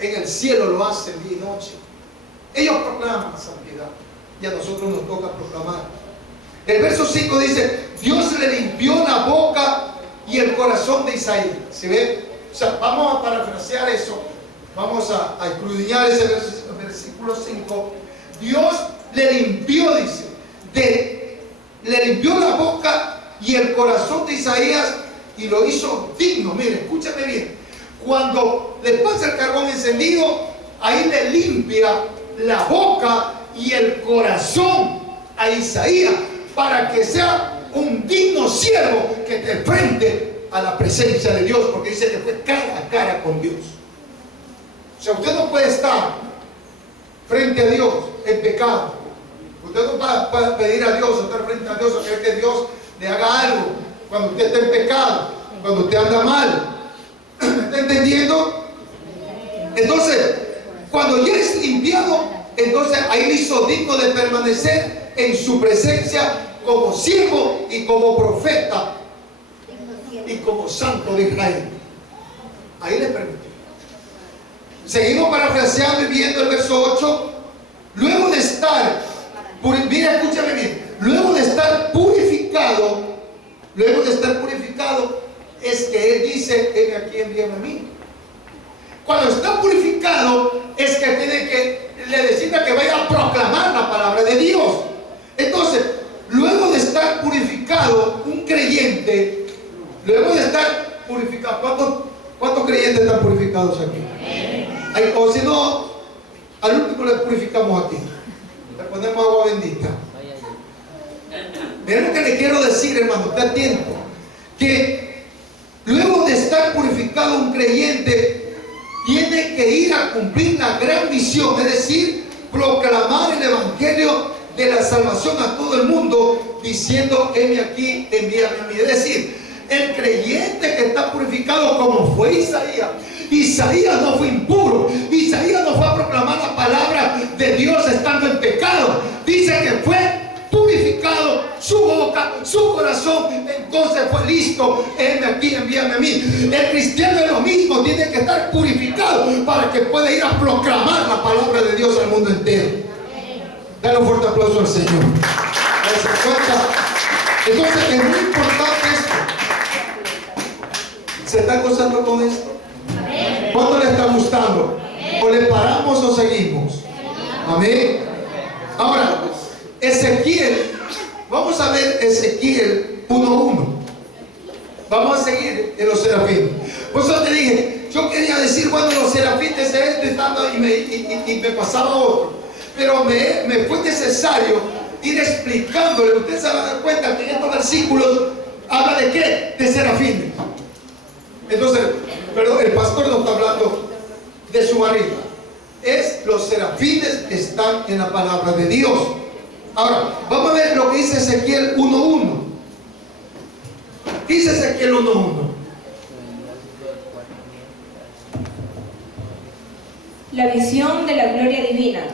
En el cielo lo hacen día y noche. Ellos proclaman la santidad y a nosotros nos toca proclamar. El verso 5 dice: Dios le limpió la boca y el corazón de Isaías. ¿Se ve? O sea, vamos a parafrasear eso. Vamos a escudriñar ese versículo 5. Dios le limpió, dice, le limpió la boca y el corazón de Isaías y lo hizo digno. Mire, escúchame bien. Cuando le pasa el carbón encendido, ahí le limpia la boca y el corazón a Isaías, para que sea un digno siervo que te enfrente a la presencia de Dios, porque dice que fue cara a cara con Dios. O sea, usted no puede estar frente a Dios en pecado. Usted no va a pedir a Dios, estar frente a Dios, o querer que Dios le haga algo cuando usted está en pecado, cuando usted anda mal. ¿Me está entendiendo? Entonces, cuando ya es limpiado, entonces ahí le hizo digno de permanecer en su presencia como siervo y como profeta y como santo de Israel. Ahí le permitió. Seguimos parafraseando y viendo el verso 8. Luego de estar, mira, escúchame bien, luego de estar purificado, es que Él dice: heme aquí, envíame a mí. Cuando está purificado es que tiene que, le necesita que vaya a proclamar la palabra de Dios. Entonces, luego de estar purificado, un creyente, luego de estar purificado, ¿cuántos creyentes están purificados aquí? O si no, al último le purificamos aquí, le ponemos agua bendita. Miren lo que le quiero decir, hermano, está atento. que luego de estar purificado un creyente tiene que ir a cumplir la gran misión, es decir, proclamar el evangelio de la salvación a todo el mundo, diciendo: heme aquí, envíame a mí. Es decir, el creyente que está purificado, como fue Isaías. Isaías no fue impuro. Isaías no fue a proclamar la palabra de Dios estando en pecado. Dice que fue purificado su boca, su corazón, entonces fue listo: heme aquí, envíame a mí. El cristiano es lo mismo, tiene que estar purificado para que pueda ir a proclamar la palabra de Dios al mundo entero. Dale un fuerte aplauso al Señor. ¿Se cuenta? Entonces es muy importante esto. ¿Se está gozando con esto? ¿Cuánto le está gustando? ¿O le paramos o seguimos? Amén. Ahora, Ezequiel, vamos a ver Ezequiel 1:1. Vamos a seguir en los serafines. Por eso te dije, yo quería decir, bueno, los serafines de esto y tanto, y me pasaba otro. Pero me fue necesario ir explicándole. Usted se va a dar cuenta que en estos versículos habla de qué? De serafines. Entonces, pero el pastor no está hablando de su barriga. Los serafines que están en la palabra de Dios. Ahora, vamos a ver lo que dice Ezequiel 1:1. Dice Ezequiel 1:1. La visión de la gloria divina.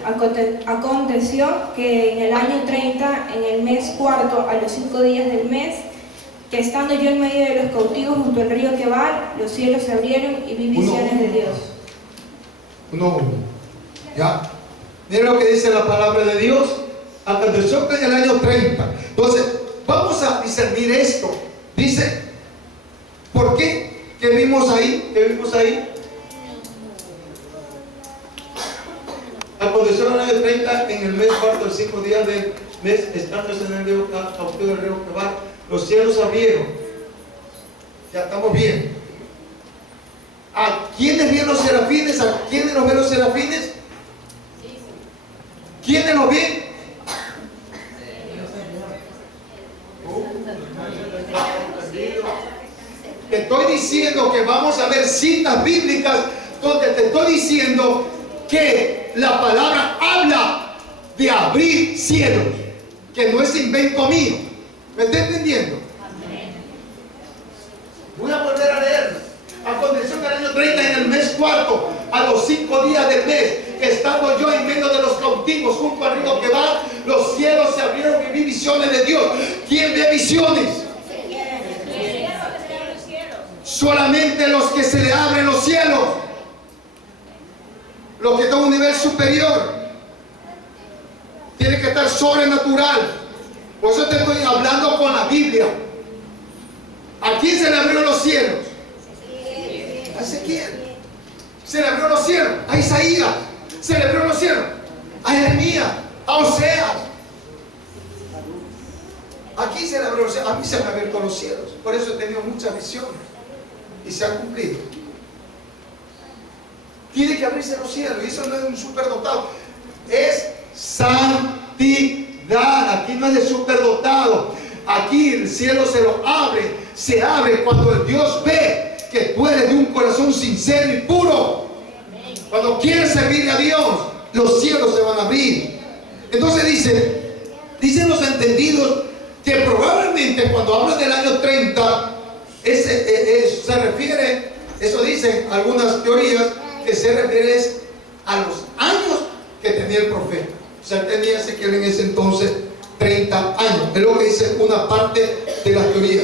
Aconteció que en el año 30, en el mes cuarto, a los 5 días del mes, que estando yo en medio de los cautivos junto al río Quebar, los cielos se abrieron y vi visiones de Dios. 1:1. ¿Ya? Miren lo que dice la palabra de Dios. Aconteció que en el año 30. Entonces, vamos a discernir esto. Dice, ¿por qué? ¿Qué vimos ahí? ¿Qué vimos ahí? Aconteció en el año 30, en el mes cuarto, los 5 días del mes, estando en el río cautivo del río Quebar, los cielos abrieron. Ya estamos bien. ¿A quiénes vieron los serafines? ¿A quiénes los ven los serafines? ¿Quiénes los ven? Te estoy diciendo que vamos a ver citas bíblicas donde te estoy diciendo que la palabra habla de abrir cielos, que no es invento mío. ¿Me está entendiendo? Voy a volver a leer. Aconteció en el año 30, en el mes cuarto, a los 5 días del mes, estando yo en medio de los cautivos junto al río Quebar, los cielos se abrieron y vi visiones de Dios. ¿Quién ve visiones? Solamente los que se le abren los cielos, los que están a un nivel superior. Tiene que estar sobrenatural. Por eso te estoy hablando con la Biblia. ¿A quién se le abrieron los cielos? A Ezequiel. Se le abrieron los cielos a Isaías. Se le abrieron los cielos a Jeremías, a Oseas. Aquí se le abrieron los cielos. A mí se me han abierto los cielos. Por eso he tenido muchas visiones y se han cumplido. Tiene que abrirse los cielos, y eso no es un superdotado, es santidad. Aquí no es de superdotado. Aquí el cielo se abre cuando el Dios ve que tú eres de un corazón sincero y puro. Cuando quieres servirle a Dios, los cielos se van a abrir. Entonces dicen los entendidos que probablemente cuando habla del año 30, se refiere, eso dicen algunas teorías, que se refiere a los años que tenía el profeta. O sea, tenía Ezequiel en ese entonces 30 años. Es lo que dice una parte de la teoría.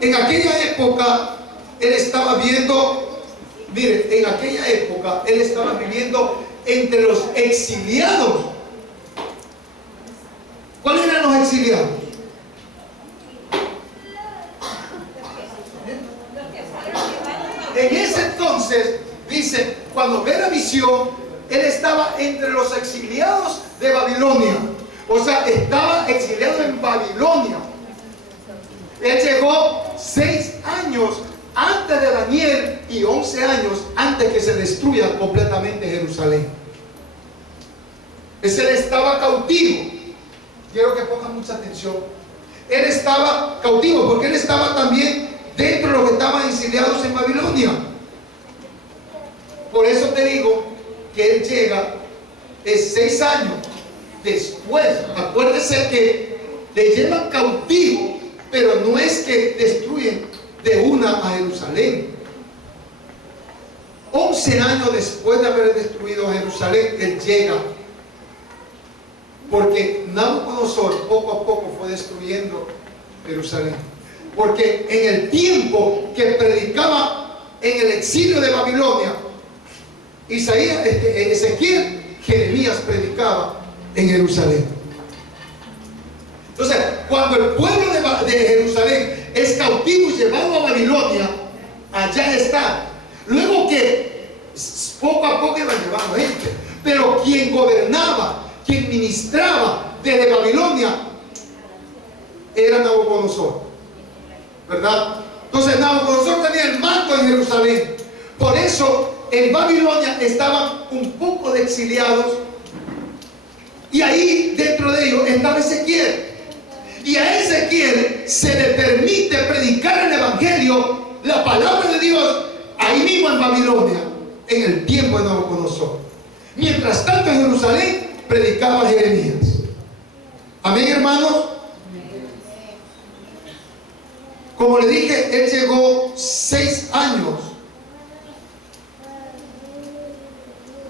En aquella época, él estaba viendo, mire, en aquella época, él estaba viviendo entre los exiliados. ¿Cuáles eran los exiliados? En ese entonces, dice, cuando ve la visión, él estaba entre los exiliados de Babilonia. O sea, estaba exiliado en Babilonia. Él llegó 6 años antes de Daniel y 11 años antes que se destruya completamente Jerusalén. Él estaba cautivo. Quiero que pongan mucha atención. Él estaba cautivo, porque él estaba también dentro de los que estaban exiliados en Babilonia. Por eso te digo que él llega 6 años después. Acuérdese que le llevan cautivo, pero no es que destruyen de una a Jerusalén. 11 años después de haber destruido Jerusalén, él llega. Porque Nabucodonosor poco a poco fue destruyendo Jerusalén. Porque en el tiempo que predicaba en el exilio de Babilonia, Ezequiel, Jeremías predicaba en Jerusalén. Entonces, cuando el pueblo de Jerusalén es cautivo y llevado a Babilonia, allá está. Luego que poco a poco iban llevando gente, pero quien gobernaba, quien ministraba desde Babilonia era Nabucodonosor, ¿verdad? Entonces Nabucodonosor tenía el mando en Jerusalén. Por eso en Babilonia estaban un poco de exiliados, y ahí dentro de ellos estaba Ezequiel. Y a Ezequiel se le permite predicar el evangelio, la palabra de Dios, ahí mismo en Babilonia, en el tiempo de Nabucodonosor. Mientras tanto en Jerusalén predicaba Jeremías. Amén, hermanos. Como le dije, él llegó 6 años.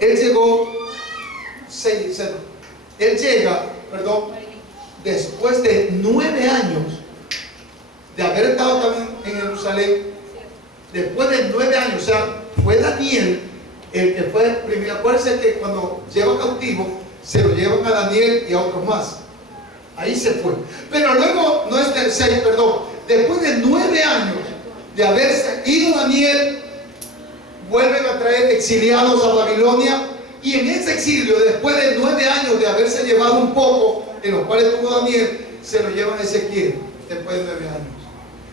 Él llegó 6, él llega, después de 9 años de haber estado también en Jerusalén. Después de 9 años, o sea, fue Daniel el que fue primero. Acuérdense que cuando lleva cautivo, se lo llevan a Daniel y a otros más. Ahí se fue. Pero luego, no es del 6, después de 9 años de haberse ido Daniel, vuelven a traer exiliados a Babilonia. Y en ese exilio, después de 9 años de haberse llevado un poco, en los cuales estuvo Daniel, se lo llevan a Ezequiel, después de 9 años.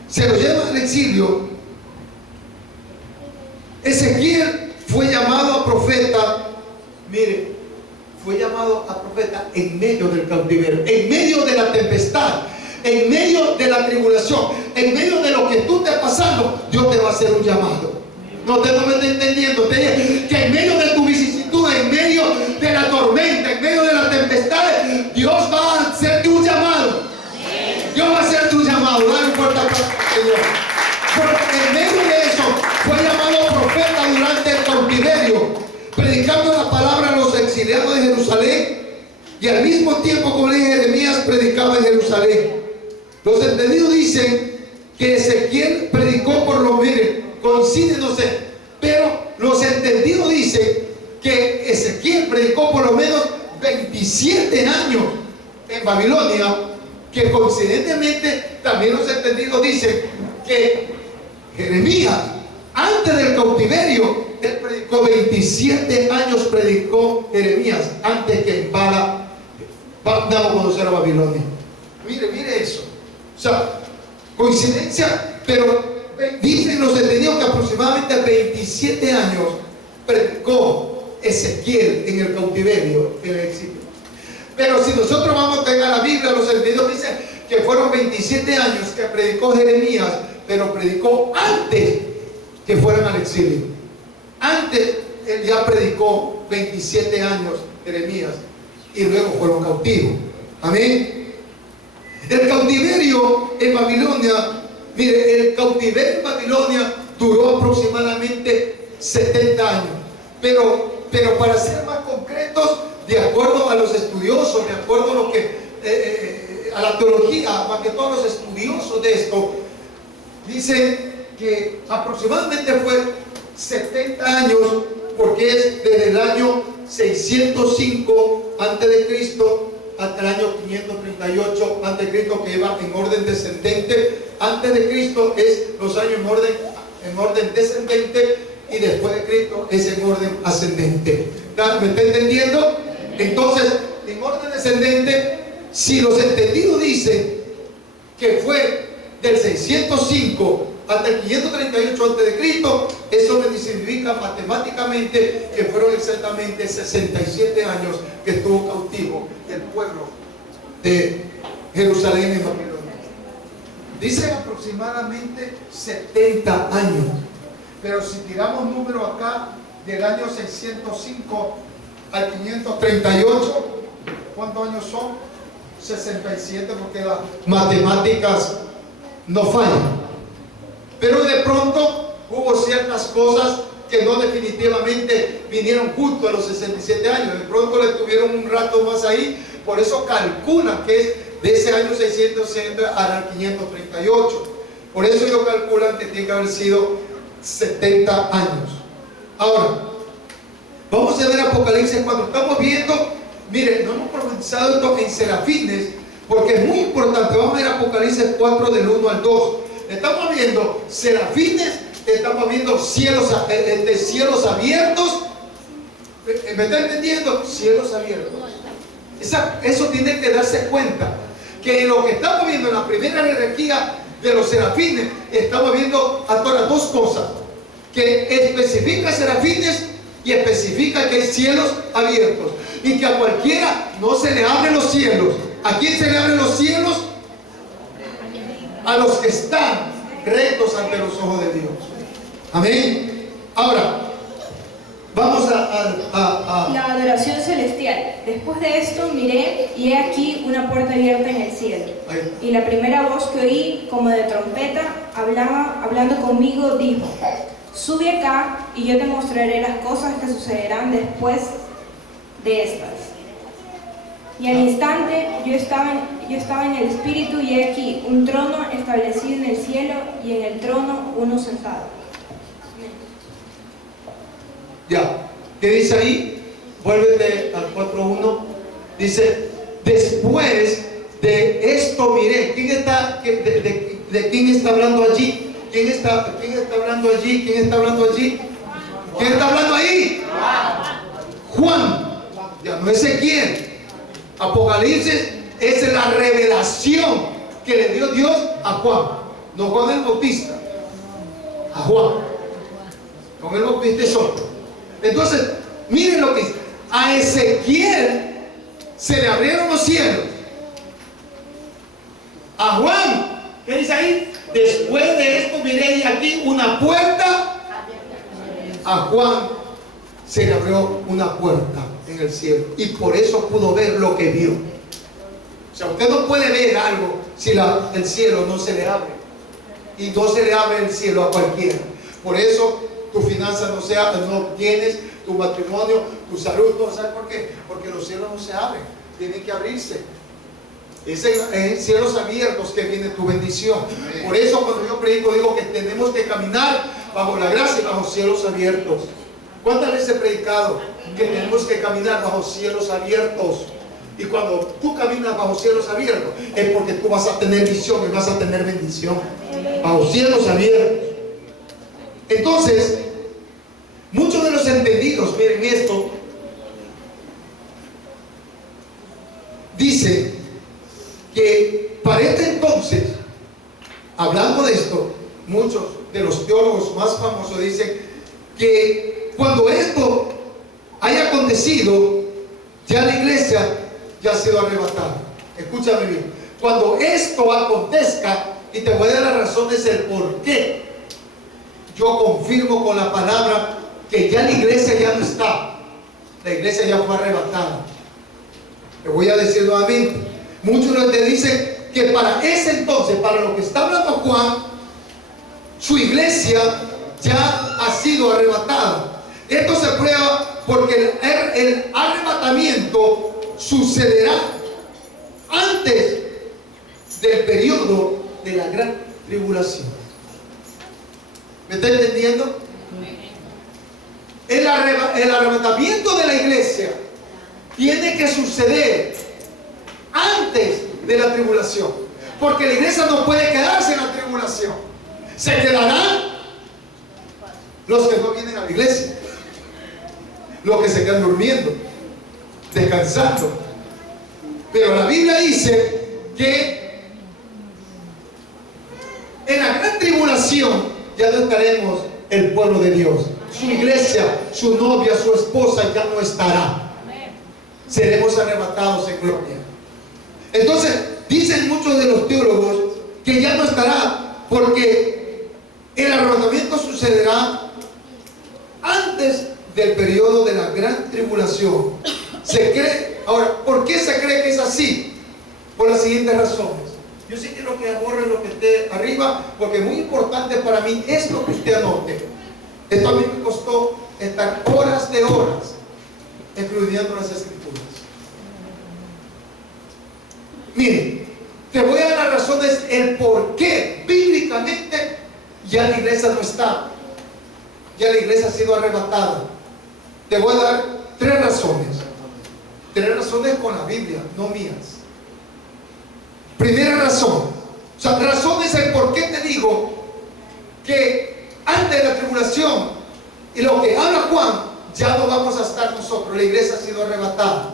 Se lo llevan al exilio. Ezequiel fue llamado a profeta. Mire, fue llamado a profeta en medio del cautiverio, en medio de la tempestad, en medio de la tribulación, en medio de lo que tú estés pasando. Dios te va a hacer un llamado. No me está entendiendo. Que en medio de tu vicisitud, en medio de la tormenta, en medio de la tempestad, Dios va a hacerte un llamado. Dios va a hacer tu llamado. Dale un fuerte aplauso al Señor. Porque en medio de eso fue llamado profeta durante el cautiverio, predicando la palabra a los exiliados de Jerusalén. Y al mismo tiempo, como le dije, Jeremías predicaba en Jerusalén. Los entendidos dicen que Ezequiel predicó por lo menos, coincide, no sé, pero los entendidos dicen que Ezequiel predicó por lo menos 27 años en Babilonia, que coincidentemente también los entendidos dicen que Jeremías, antes del cautiverio, él predicó 27 años, predicó Jeremías antes que Nabucodonosor a Babilonia. Mire eso. O sea, coincidencia, pero dicen los entendidos que aproximadamente 27 años predicó Ezequiel en el cautiverio, en el exilio. Pero si nosotros vamos a pegar la Biblia, los entendidos dicen que fueron 27 años que predicó Jeremías, pero predicó antes que fueran al exilio. Antes él ya predicó 27 años Jeremías y luego fueron cautivos. Amén. El cautiverio en Babilonia, mire, el cautiverio en Babilonia duró aproximadamente 70 años. Pero para ser más concretos, de acuerdo a los estudiosos, de acuerdo a lo que a la teología, más que todos los estudiosos de esto, dicen que aproximadamente fue 70 años, porque es desde el año 605 a.C. hasta el año 538 a.C., que va en orden descendente. Antes de Cristo es los años en orden descendente, y después de Cristo es en orden ascendente. ¿Me está entendiendo? Entonces, en orden descendente, si los entendidos dicen que fue del 605 hasta el 538 a.C., eso me significa matemáticamente que fueron exactamente 67 años que estuvo cautivo el pueblo de Jerusalén en Babilonia. Dice aproximadamente 70 años. Pero si tiramos números acá del año 605 al 538, ¿cuántos años son? 67, porque las matemáticas no fallan. Pero de pronto hubo ciertas cosas que no definitivamente vinieron justo a los 67 años. De pronto le tuvieron un rato más ahí. Por eso calculan que es de ese año 660 al 538. Por eso ellos calculan que tiene que haber sido 70 años. Ahora, vamos a ver Apocalipsis cuando estamos viendo. Miren, no hemos profundizado esto en serafines, porque es muy importante. Vamos a ver Apocalipsis 4 del 1 al 2. Estamos viendo serafines, estamos viendo cielos abiertos. ¿Me está entendiendo? Cielos abiertos. Eso tiene que darse cuenta, que en lo que estamos viendo en la primera jerarquía de los serafines, estamos viendo a todas las dos cosas, que especifica serafines y especifica que hay cielos abiertos, y que a cualquiera no se le abren los cielos. ¿A quién se le abren los cielos? A los que están rectos ante los ojos de Dios. Amén. Ahora vamos a la adoración celestial. Después de esto miré y he aquí una puerta abierta en el cielo. Y la primera voz que oí, como de trompeta, hablando conmigo, dijo: sube acá y yo te mostraré las cosas que sucederán después de estas. Y al instante yo estaba en el espíritu, y he aquí un trono establecido en el cielo, y en el trono uno sentado. Ya, ¿qué dice ahí? Vuélvete al 4.1. Dice: después de esto miré. ¿De quién está hablando allí? ¿Quién está hablando allí? ¿Quién está hablando allí? ¿Quién está hablando ahí? Juan. Ya no es Ezequiel. Apocalipsis es la revelación que le dio Dios a Juan. No Juan el Bautista, a Juan. Con el Bautista es otro. Entonces, miren lo que dice. A Ezequiel se le abrieron los cielos. A Juan, ¿qué dice ahí? Después de esto miré y aquí una puerta. A Juan se le abrió una puerta en el cielo, y por eso pudo ver lo que vio. O sea, usted no puede ver algo si el cielo no se le abre, y no se le abre el cielo a cualquiera. Por eso tu finanza no tienes, tu matrimonio, tu salud, no. ¿Sabes por qué? Porque los cielos no se abren, tienen que abrirse. Es en cielos abiertos que viene tu bendición. Por eso cuando yo predico digo que tenemos que caminar bajo la gracia y bajo cielos abiertos. ¿Cuántas veces he predicado que tenemos que caminar bajo cielos abiertos? Y cuando tú caminas bajo cielos abiertos es porque tú vas a tener visión y vas a tener bendición. Bajo cielos abiertos. Entonces, muchos de los entendidos, miren esto, dice que para este entonces, hablando de esto, muchos de los teólogos más famosos dicen que cuando esto haya acontecido, ya la iglesia ya ha sido arrebatada. Escúchame bien. Cuando esto acontezca, y te voy a dar las razones el por qué, yo confirmo con la palabra que ya la iglesia ya no está. La iglesia ya fue arrebatada. Te voy a decir nuevamente. Muchos te dicen que para ese entonces, para lo que está hablando Juan, su iglesia ya ha sido arrebatada. Esto se prueba porque el arrebatamiento sucederá antes del periodo de la gran tribulación. ¿Me está entendiendo? El arrebatamiento de la iglesia tiene que suceder antes de la tribulación, porque la iglesia no puede quedarse en la tribulación. Se quedarán los que no vienen a la iglesia, los que se quedan durmiendo, descansando. Pero la Biblia dice que en la gran tribulación ya no estaremos el pueblo de Dios. Su iglesia, su novia, su esposa ya no estará. Seremos arrebatados en gloria. Entonces, dicen muchos de los teólogos que ya no estará, porque el arrebatamiento sucederá antes del periodo de la gran tribulación. Se cree, ahora, ¿por qué se cree que es así? Por las siguientes razones. Yo sí quiero que borre lo que esté arriba, porque es muy importante para mí esto que usted anote. Esto a mí me costó estar horas de horas estudiando las escrituras. Miren, te voy a dar las razones, el por qué bíblicamente ya la iglesia no está. Ya la iglesia ha sido arrebatada. Te voy a dar 3 razones. 3 razones con la Biblia, no mías. Primera razón. O sea, razón es el por qué te digo que antes de la tribulación y lo que habla Juan, ya no vamos a estar nosotros. La iglesia ha sido arrebatada.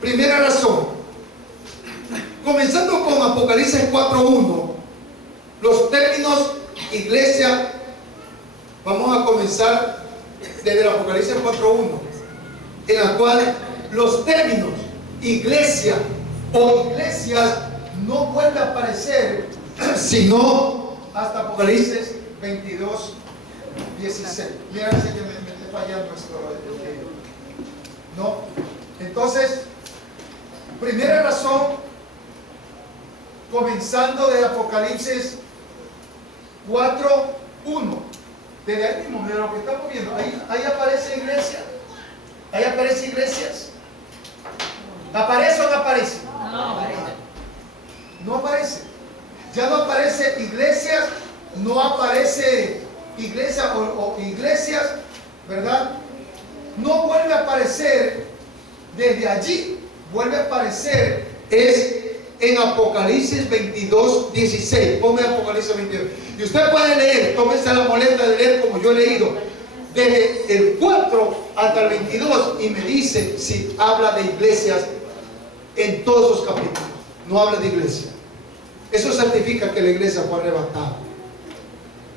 Primera razón. Comenzando con Apocalipsis 4:1. Los términos iglesia. Vamos a comenzar desde el Apocalipsis 4:1, en la cual los términos iglesia o iglesias no vuelve a aparecer sino hasta Apocalipsis 22:16. Mira si que me esté fallando esto. ¿No? Entonces, primera razón, comenzando de Apocalipsis 4:1. Desde ahí mismo, de lo que estamos viendo, ahí aparece iglesia. Ahí aparece iglesias. ¿Aparece o no aparece? No aparece. No aparece. Ya no aparece iglesias, no aparece iglesia o iglesias, ¿verdad? No vuelve a aparecer desde allí, vuelve a aparecer es en Apocalipsis 22:16. Ponme Apocalipsis 22. Y usted puede leer, tómese la molestia de leer como yo he leído, desde el 4 hasta el 22, y me dice si habla de iglesias en todos esos capítulos. No habla de iglesia. Eso certifica que la iglesia fue arrebatada.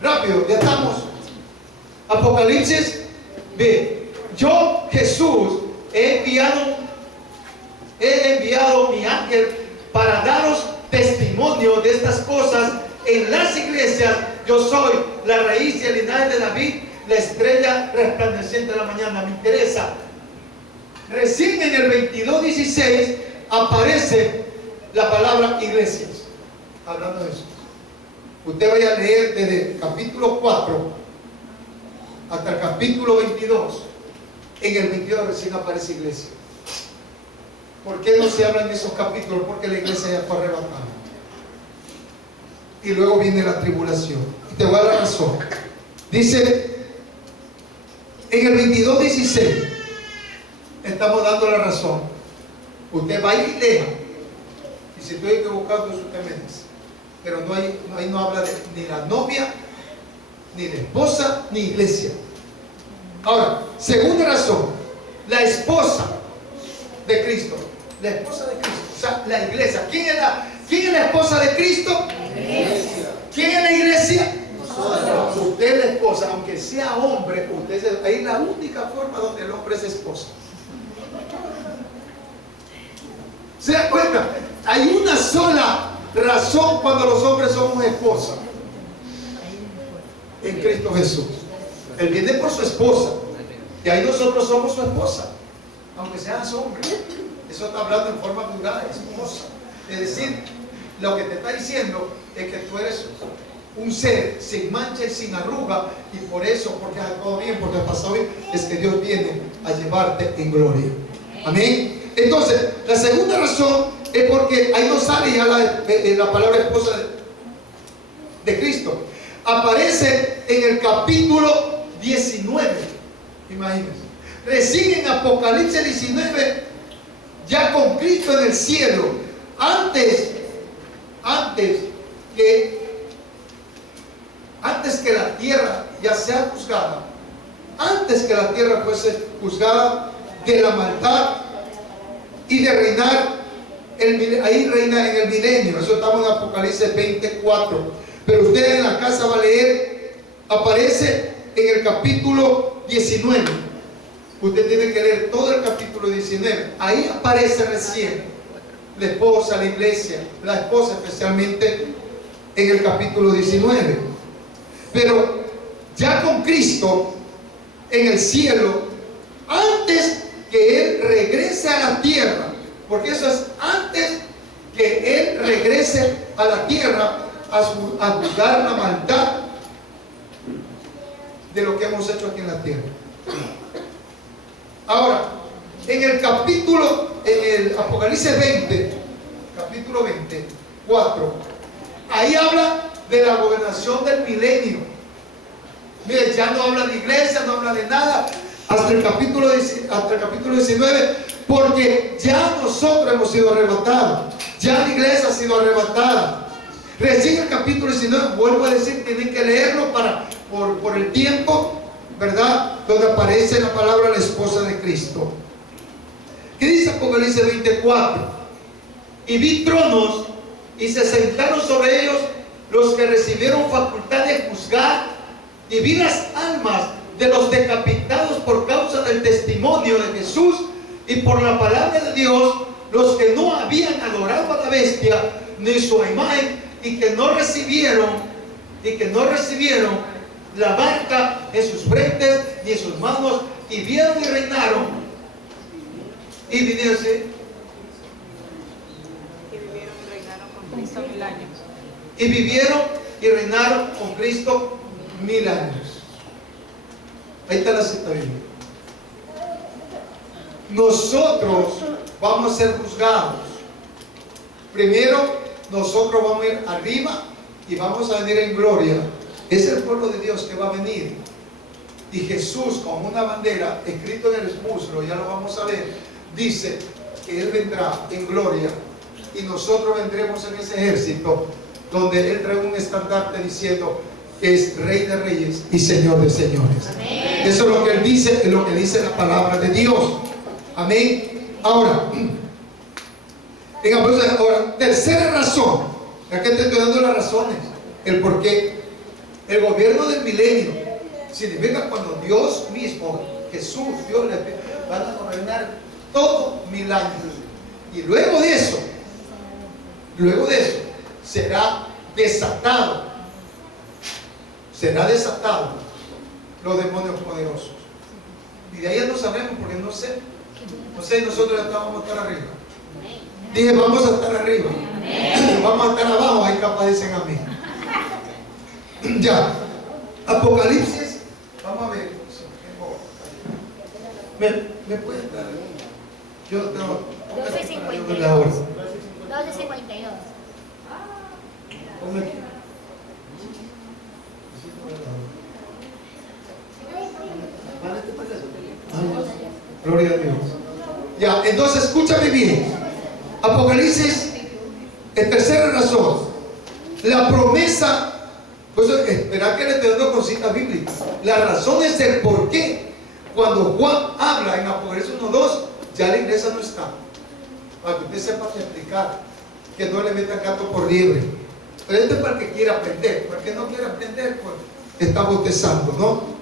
Rápido, ya estamos. Apocalipsis, ve, yo Jesús he enviado mi ángel para daros testimonio de estas cosas en las iglesias. Yo soy la raíz y el linaje de David, la estrella resplandeciente de la mañana. Me interesa. Recién en el 22:16 aparece la palabra iglesias. Hablando de eso, usted vaya a leer desde el capítulo 4 hasta el capítulo 22. En el 22 recién aparece iglesia. ¿Por qué no se habla en esos capítulos? Porque la iglesia ya fue arrebatada. Y luego viene la tribulación. Y te voy a dar la razón. Dice, en el 22:16, estamos dando la razón. Usted va y lea. Y si estoy equivocado, eso usted me dice. Pero ahí no habla de ni la novia, ni de esposa, ni iglesia. Ahora, segunda razón, la esposa de Cristo. La esposa de Cristo, o sea, la iglesia. ¿Quién es la esposa de Cristo? La iglesia. ¿Quién es la iglesia? Nosotros. Usted es la esposa, aunque sea hombre, ahí es la única forma donde el hombre es esposa. ¿Se da cuenta? Hay una sola razón cuando los hombres somos esposa. En Cristo Jesús. Él viene por su esposa. Y ahí nosotros somos su esposa. Aunque seas hombre. Eso está hablando en forma vulgar, esposa. Es decir, lo que te está diciendo es que tú eres un ser sin mancha y sin arruga. Y por eso, porque ha todo bien, porque ha pasado bien, es que Dios viene a llevarte en gloria. Amén. Entonces, la segunda razón es porque ahí no sale ya la palabra esposa de Cristo. Aparece en el capítulo 19. Imagínense. Recién en Apocalipsis 19, ya con Cristo en el cielo, antes que la tierra ya sea juzgada, antes que la tierra fuese juzgada de la maldad y de reinar, ahí reina en el milenio. Eso estamos en Apocalipsis 24. Pero usted en la casa va a leer, aparece en el capítulo 19. Usted tiene que leer todo el capítulo 19. Ahí aparece recién la esposa, la iglesia, la esposa especialmente en el capítulo 19. Pero ya con Cristo en el cielo, antes que Él regrese a la tierra, porque eso es antes que Él regrese a la tierra a juzgar la maldad de lo que hemos hecho aquí en la tierra. Ahora, en el Apocalipsis 20, capítulo 24, ahí habla de la gobernación del milenio. Mire, ya no habla de iglesia, no habla de nada, hasta el capítulo 19, porque ya nosotros hemos sido arrebatados, ya la iglesia ha sido arrebatada. Recién el capítulo 19, vuelvo a decir, tienen que leerlo por el tiempo, ¿verdad? Donde aparece la palabra la esposa de Cristo. ¿Qué dice Apocalipsis 24? Y vi tronos y se sentaron sobre ellos los que recibieron facultad de juzgar, y vi las almas de los decapitados por causa del testimonio de Jesús y por la palabra de Dios, los que no habían adorado a la bestia ni su imagen, y que no recibieron la marca en sus frentes ni en sus manos, y vieron y reinaron y vinieron Cristo 1000 años. y vivieron y reinaron con Cristo 1000 años. Ahí está la cita bíblica. Nosotros vamos a ser juzgados. Primero, nosotros vamos a ir arriba y vamos a venir en gloria. Es el pueblo de Dios que va a venir. Y Jesús, con una bandera escrito en el muslo, ya lo vamos a ver, dice que Él vendrá en gloria y nosotros vendremos en ese ejército, donde Él trae un estandarte diciendo que es Rey de Reyes y Señor de Señores. Amén. Eso es lo que Él dice, es lo que dice la palabra de Dios. Amén. Ahora, tercera razón. Aquí te estoy dando las razones, el por qué. El gobierno del milenio significa cuando Dios mismo, Jesús, Dios, van a gobernar todos 1000 años. Y luego de eso será desatado los demonios poderosos. Y de ahí ya no sabemos, porque no sé, nosotros ya vamos a estar arriba. Dije, vamos a estar arriba. Vamos a estar abajo, ahí capaz dicen amén. Ya, Apocalipsis, vamos a ver. ¿Me pueden dar? Yo tengo 12:52. 12:52. Gloria a Dios. Ya, entonces escúchame bien. Apocalipsis, en tercera razón, la promesa. Pues espera que le estoy dando con citas bíblicas. La razón es el por qué. Cuando Juan habla en Apocalipsis 1:2, ya la iglesia no está. Para que usted sepa explicar, que no le metan gato por liebre. Pero esto es para el que quiera aprender. Para el que no quiera aprender, pues está bostezando, ¿no?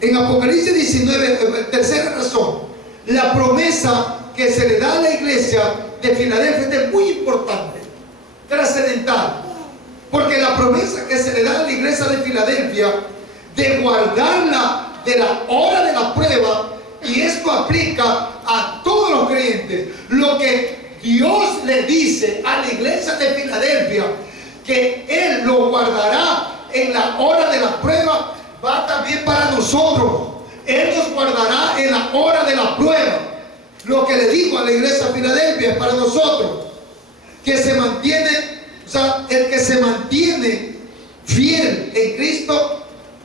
En Apocalipsis 19, tercera razón, la promesa que se le da a la iglesia de Filadelfia es muy importante, trascendental. Porque la promesa que se le da a la iglesia de Filadelfia de guardarla de la hora de la prueba, y esto aplica a todos los creyentes, lo que Dios le dice a la iglesia de Filadelfia, que Él lo guardará en la hora de la prueba, va también para nosotros. Él nos guardará en la hora de la prueba. Lo que le dijo a la iglesia de Filadelfia es para nosotros, que se mantiene, o sea, el que se mantiene fiel en Cristo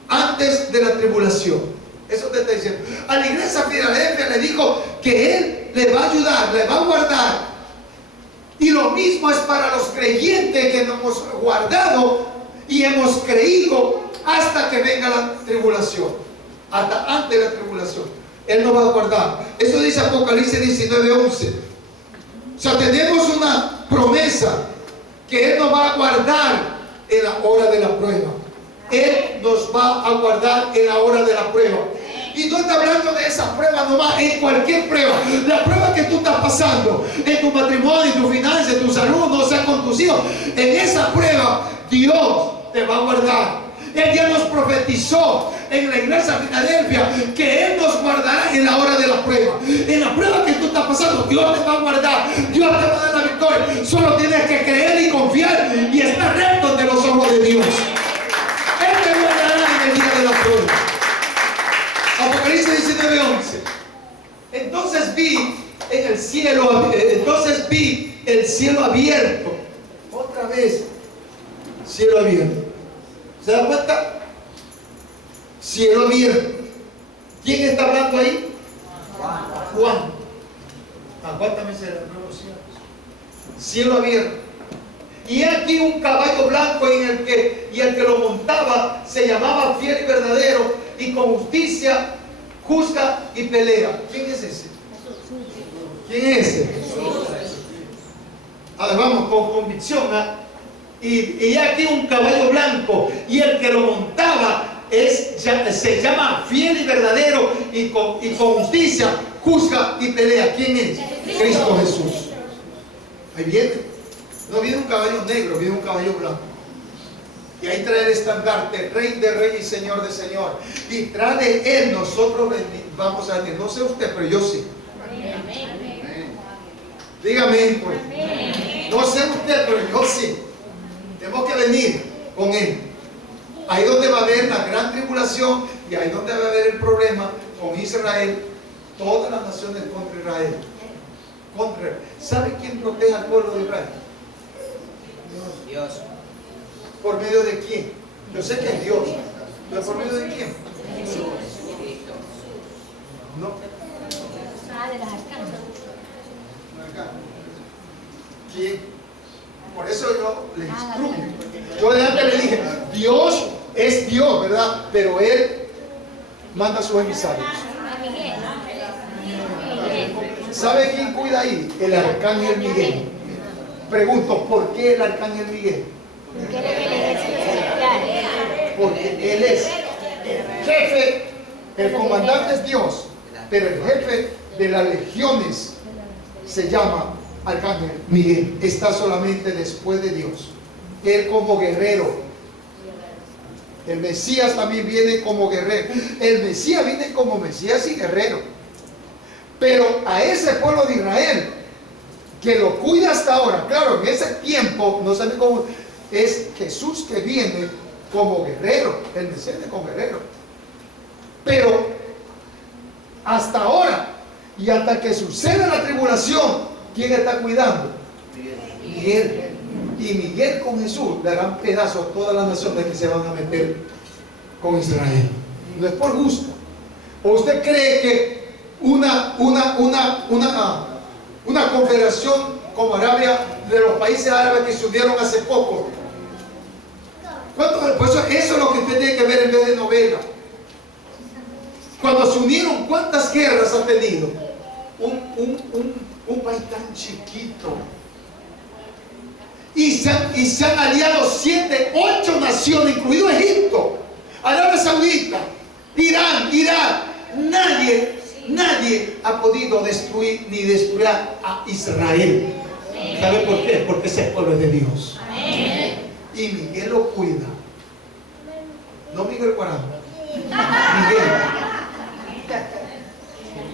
antes de la tribulación. Eso te está diciendo. A la iglesia de Filadelfia le dijo que Él le va a ayudar, le va a guardar. Y lo mismo es para los creyentes que nos hemos guardado y hemos creído hasta que venga la tribulación, hasta antes de la tribulación. Él nos va a guardar. Eso dice Apocalipsis 19:11. O sea, tenemos una promesa que Él nos va a guardar en la hora de la prueba. Él nos va a guardar en la hora de la prueba. Y no está hablando de esa prueba nomás, en cualquier prueba. La prueba que tú estás pasando en tu matrimonio, en tu finanzas, en tu salud, no sea con tus hijos. Dios. En esa prueba, Dios te va a guardar. Él ya nos profetizó en la iglesia de Filadelfia que Él nos guardará en la hora de la prueba. En la prueba que tú estás pasando, Dios te va a guardar, Dios te va a dar la victoria. Solo tienes que creer y confiar y estar recto ante los ojos de Dios. Él te guardará en el día de la prueba. Apocalipsis 19:11. Entonces vi en el cielo, el cielo abierto. Otra vez, cielo abierto. ¿Se da cuenta? Cielo abierto. ¿Quién está hablando ahí? Juan. Juan también se le nuevos cielos. Cielo abierto. Y aquí un caballo blanco el que lo montaba se llamaba Fiel y Verdadero, y con justicia juzga y pelea. ¿Quién es ese? ¿Quién es ese? Ahora vamos con convicción. Y aquí un caballo blanco, y el que lo montaba se llama Fiel y Verdadero, y con justicia juzga y pelea. ¿Quién es? Cristo Jesús. Ahí viene. No viene un caballo negro, viene un caballo blanco. Y ahí trae el estandarte, Rey de Rey y Señor de Señor. Y tras de Él nosotros vamos a venir. No sé usted, pero yo sí. Dígame, pues. No sé usted, pero yo sí. Tenemos que venir con Él. Ahí donde va a haber la gran tribulación, y ahí donde va a haber el problema con Israel. Todas las naciones contra Israel. ¿Sabe quién protege al pueblo de Israel? Dios. ¿Por medio de quién? Yo sé que es Dios, pero ¿por medio de quién? No. De las arcanas. ¿Quién? Por eso yo le instruyo. Yo delante le dije, Dios es Dios, ¿verdad? Pero Él manda a sus emisarios. ¿Sabe quién cuida ahí? El arcángel Miguel. Pregunto, ¿por qué el arcángel Miguel? Porque Él es el jefe, el comandante es Dios, pero el jefe de las legiones se llama arcángel Miguel. Está solamente después de Dios. Él como guerrero. El Mesías también viene como guerrero. El Mesías viene como Mesías y guerrero. Pero a ese pueblo de Israel que lo cuida hasta ahora, claro, en ese tiempo, no sabe cómo, es Jesús que viene como guerrero. El Mesías viene como guerrero. Pero hasta ahora y hasta que suceda la tribulación, ¿quién está cuidando? Miguel. Y Miguel con Jesús le harán pedazos a todas las naciones que se van a meter con Israel. No es por gusto. ¿O usted cree que una confederación como Arabia, de los países árabes que se unieron hace poco? Pues eso es lo que usted tiene que ver en vez de novela. Cuando se unieron, ¿cuántas guerras ha tenido? Un país tan chiquito. Y se han aliado 7, 8 naciones, incluido Egipto, Arabia Saudita, Irán, Irak. Nadie ha podido destruir ni destruir a Israel. ¿Sabe por qué? Porque ese pueblo es de Dios. Y Miguel lo cuida. No Miguel 40. Miguel.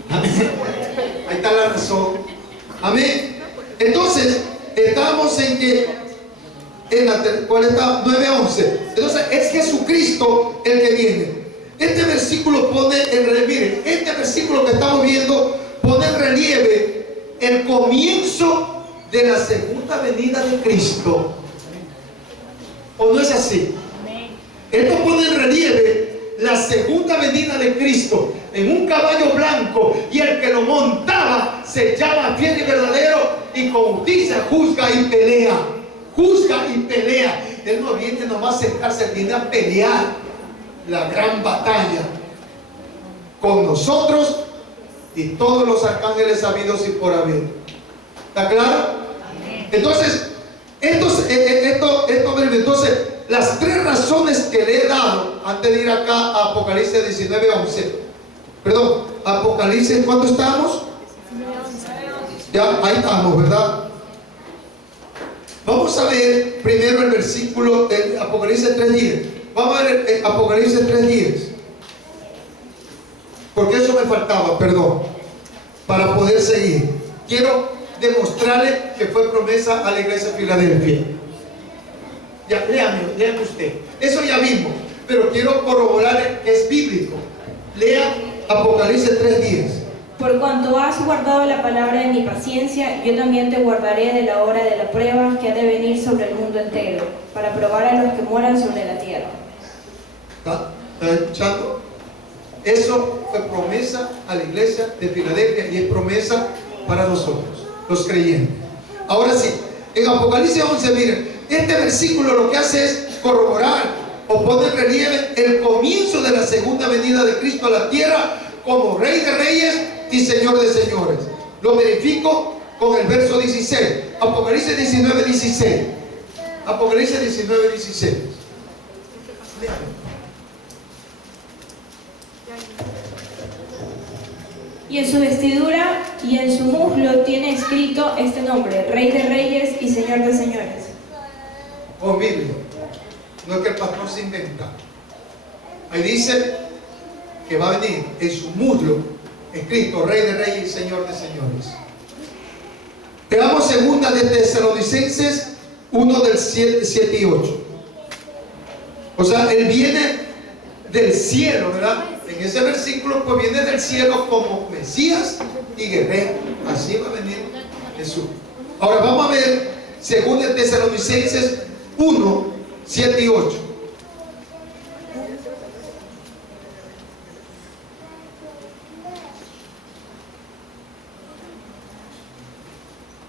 Amén. Ahí está la razón. Amén. Entonces, estábamos en que ¿cuál está? 9:11. Entonces es Jesucristo el que viene. Este versículo pone en relieve, miren, este versículo que estamos viendo pone en relieve el comienzo de la segunda venida de Cristo. ¿O no es así? Esto pone en relieve la segunda venida de Cristo en un caballo blanco, y el que lo montaba se llama Fiel y Verdadero, y con justicia juzga y pelea. Juzga y pelea. Él no viene nomás a sentarse, él viene a pelear la gran batalla con nosotros y todos los arcángeles habidos y por haber. ¿Está claro? Entonces, entonces, las 3 razones que le he dado antes de ir acá a Apocalipsis 19:11. Perdón, Apocalipsis, ¿cuánto estamos? Ya, ahí estamos, ¿verdad? Vamos Vamos a ver primero el versículo de Apocalipsis 3:10. Vamos a ver Apocalipsis 3:10. Porque eso me faltaba, perdón, para poder seguir. Quiero demostrarle que fue promesa a la iglesia de Filadelfia. Ya, léame usted. Eso ya vimos, pero quiero corroborarle que es bíblico. Lea Apocalipsis 3:10. Por cuanto has guardado la palabra de mi paciencia, yo también te guardaré de la hora de la prueba que ha de venir sobre el mundo entero, para probar a los que moran sobre la tierra. ¿Está escuchando? Eso fue promesa a la iglesia de Filadelfia y es promesa para nosotros, los creyentes. Ahora sí, en Apocalipsis 11, miren, este versículo lo que hace es corroborar o poner en relieve el comienzo de la segunda venida de Cristo a la tierra como Rey de Reyes y Señor de Señores. Lo verifico con el verso 16. Apocalipsis 19:16. Apocalipsis 19:16. Y en su vestidura y en su muslo tiene escrito este nombre: Rey de Reyes y Señor de Señores. Con Biblia. No es que el pastor se inventa. Ahí dice que va a venir en su muslo escrito Rey de Reyes y Señor de Señores. Veamos segunda de Tesalonicenses 1 del 7 y 8. O sea, él viene del cielo, ¿verdad? En ese versículo pues viene del cielo como Mesías y guerrero. Así va a venir Jesús. Ahora vamos a ver segunda de Tesalonicenses 1, 7 y 8.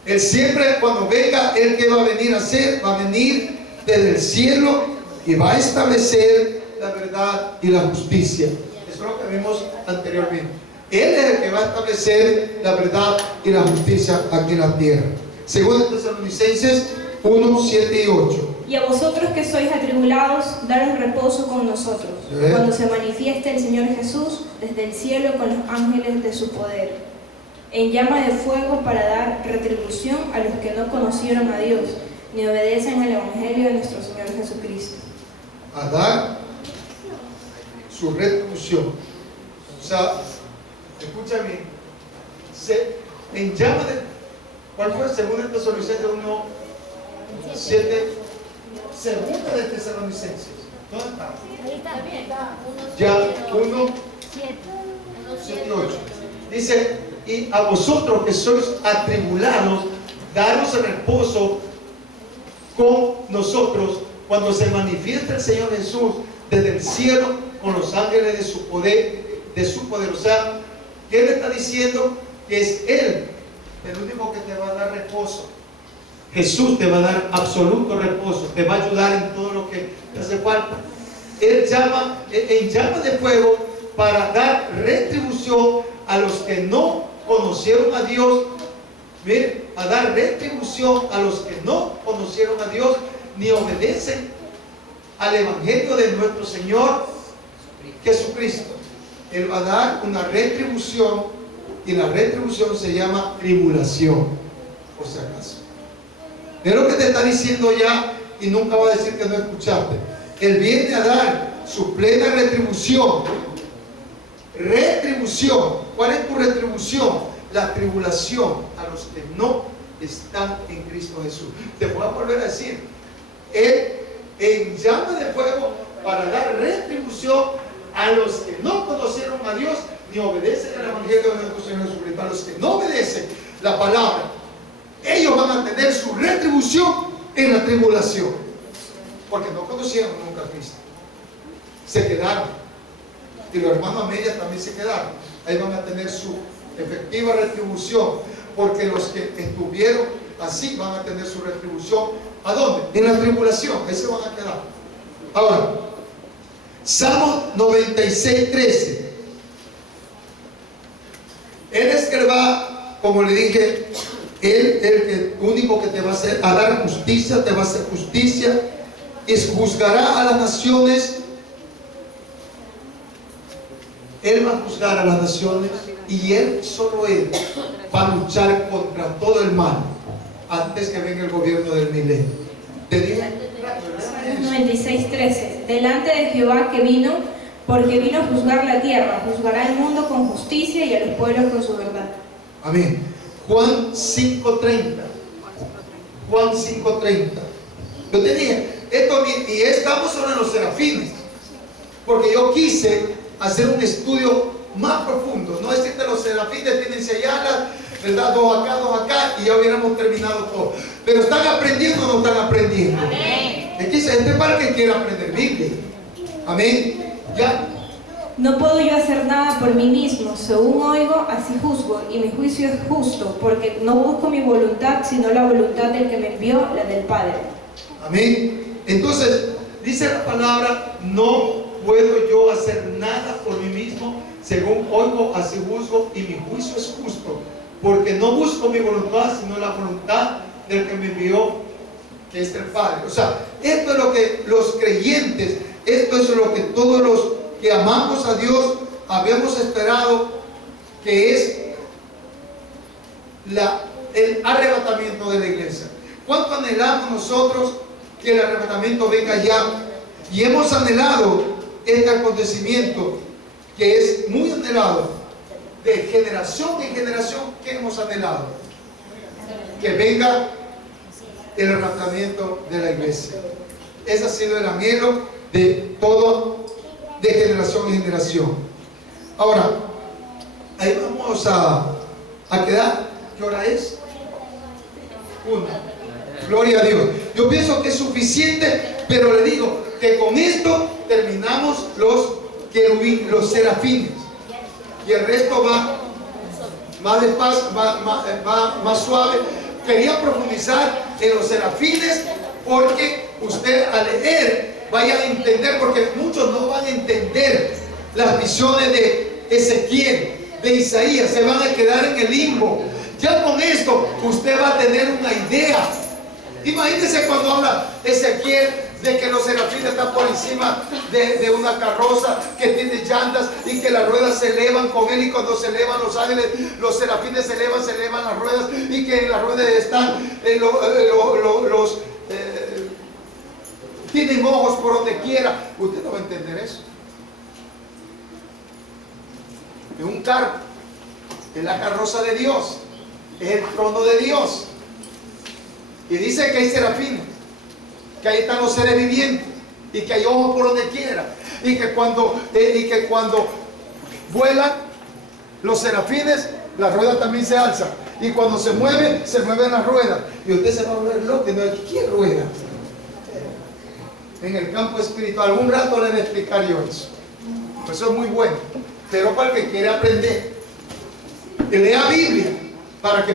Él siempre, cuando venga, Él que va a venir a hacer, va a venir desde el cielo y va a establecer la verdad y la justicia. Eso es lo que vimos anteriormente. Él es el que va a establecer la verdad y la justicia aquí en la tierra. Según Tesalonicenses 1, 7 y 8. Y a vosotros que sois atribulados, daros reposo con nosotros, cuando se manifieste el Señor Jesús desde el cielo con los ángeles de su poder, en llama de fuego, para dar retribución a los que no conocieron a Dios, ni obedecen al Evangelio de nuestro Señor Jesucristo. A dar su retribución. O sea, escucha bien, en llama de, ¿cuál fue? Según el Tesalonicenses 1, 7, segunda de Tesalonicenses. ¿Dónde está? Ahí está. Ya, 1, 7 y 8. Dice, y a vosotros que sois atribulados, daros el reposo con nosotros cuando se manifiesta el Señor Jesús desde el cielo con los ángeles de su poder. O sea, ¿qué le está diciendo? Que es Él el único que te va a dar reposo. Jesús te va a dar absoluto reposo, te va a ayudar en todo lo que te hace falta. Él llama en llama de fuego para dar retribución a los que no conocieron a Dios. Miren, a dar retribución a los que no conocieron a Dios ni obedecen al Evangelio de nuestro Señor Jesucristo. Él va a dar una retribución y la retribución se llama tribulación, por si acaso. Es lo que te está diciendo ya y nunca va a decir que no escuchaste. Él viene a dar su plena retribución. Retribución. ¿Cuál es tu retribución? La tribulación a los que no están en Cristo Jesús. Te voy a volver a decir, Él en llama de fuego para dar retribución a los que no conocieron a Dios ni obedecen al Evangelio de nuestro Señor Jesucristo. A los que no obedecen la palabra, ellos van a tener su retribución en la tribulación, porque no conocieron nunca a Cristo, se quedaron, y los hermanos a medias también se quedaron. Ahí van a tener su efectiva retribución, porque los que estuvieron así van a tener su retribución. ¿A dónde? En la tribulación. Ahí se van a quedar. Ahora, Salmo 96:13. Él es que va, como le dije, Él el único que te va a hacer, a dar justicia, te va a hacer justicia, y juzgará a las naciones. Él va a juzgar a las naciones y Él, solo Él, va a luchar contra todo el mal antes que venga el gobierno del milenio. Te digo. 96:13. Delante de Jehová que vino, porque vino a juzgar la tierra, juzgará al mundo con justicia y a los pueblos con su verdad. Amén. Juan 5:30. Juan 5:30. Yo tenía esto, y estamos sobre los serafines, porque yo quise hacer un estudio más profundo. No decir que los serafines tienen 6 alas, ¿verdad? 2 acá, y ya hubiéramos terminado todo. Pero ¿están aprendiendo o no están aprendiendo? Amén. Es que este es para el que quiera aprender Biblia. Amén. Ya. No puedo yo hacer nada por mí mismo, según oigo, así juzgo, y mi juicio es justo, porque no busco mi voluntad, sino la voluntad del que me envió, la del Padre. Amén. Entonces, dice la palabra, no puedo yo hacer nada por mí mismo, según oigo, así juzgo, y mi juicio es justo, porque no busco mi voluntad, sino la voluntad del que me envió, que es el Padre. O sea, esto es lo que los creyentes, esto es lo que todos los que amamos a Dios habíamos esperado, que es el arrebatamiento de la iglesia. ¿Cuánto anhelamos nosotros que el arrebatamiento venga ya? Y hemos anhelado este acontecimiento, que es muy anhelado, de generación en generación. Que hemos anhelado que venga el arrebatamiento de la iglesia. Ese ha sido el anhelo de todo, de generación en generación. Ahora, ahí vamos a quedar. ¿Qué hora es? 1. Gloria a Dios. Yo pienso que es suficiente, pero le digo que con esto terminamos los querubines, los serafines, y el resto va más despacio, va más suave. Quería profundizar en los serafines, porque usted al leer vaya a entender, porque muchos no van a entender las visiones de Ezequiel, de Isaías, se van a quedar en el limbo. Ya con esto usted va a tener una idea. Imagínense cuando habla Ezequiel de que los serafines están por encima de una carroza que tiene llantas y que las ruedas se elevan con él, y cuando se elevan los ángeles, los serafines se elevan las ruedas, y que en las ruedas están tienen ojos por donde quiera. Usted no va a entender eso. Es un carro, es la carroza de Dios, es el trono de Dios. Y dice que hay serafines, que ahí están los seres vivientes, y que hay ojos por donde quiera, y que cuando vuelan los serafines, las ruedas también se alzan, y cuando se mueven las ruedas, y usted se va a volver loco y no hay ¿qué rueda? En el campo espiritual, algún rato le voy a explicar yo eso. Eso es muy bueno, pero para el que quiere aprender, que lea Biblia, para que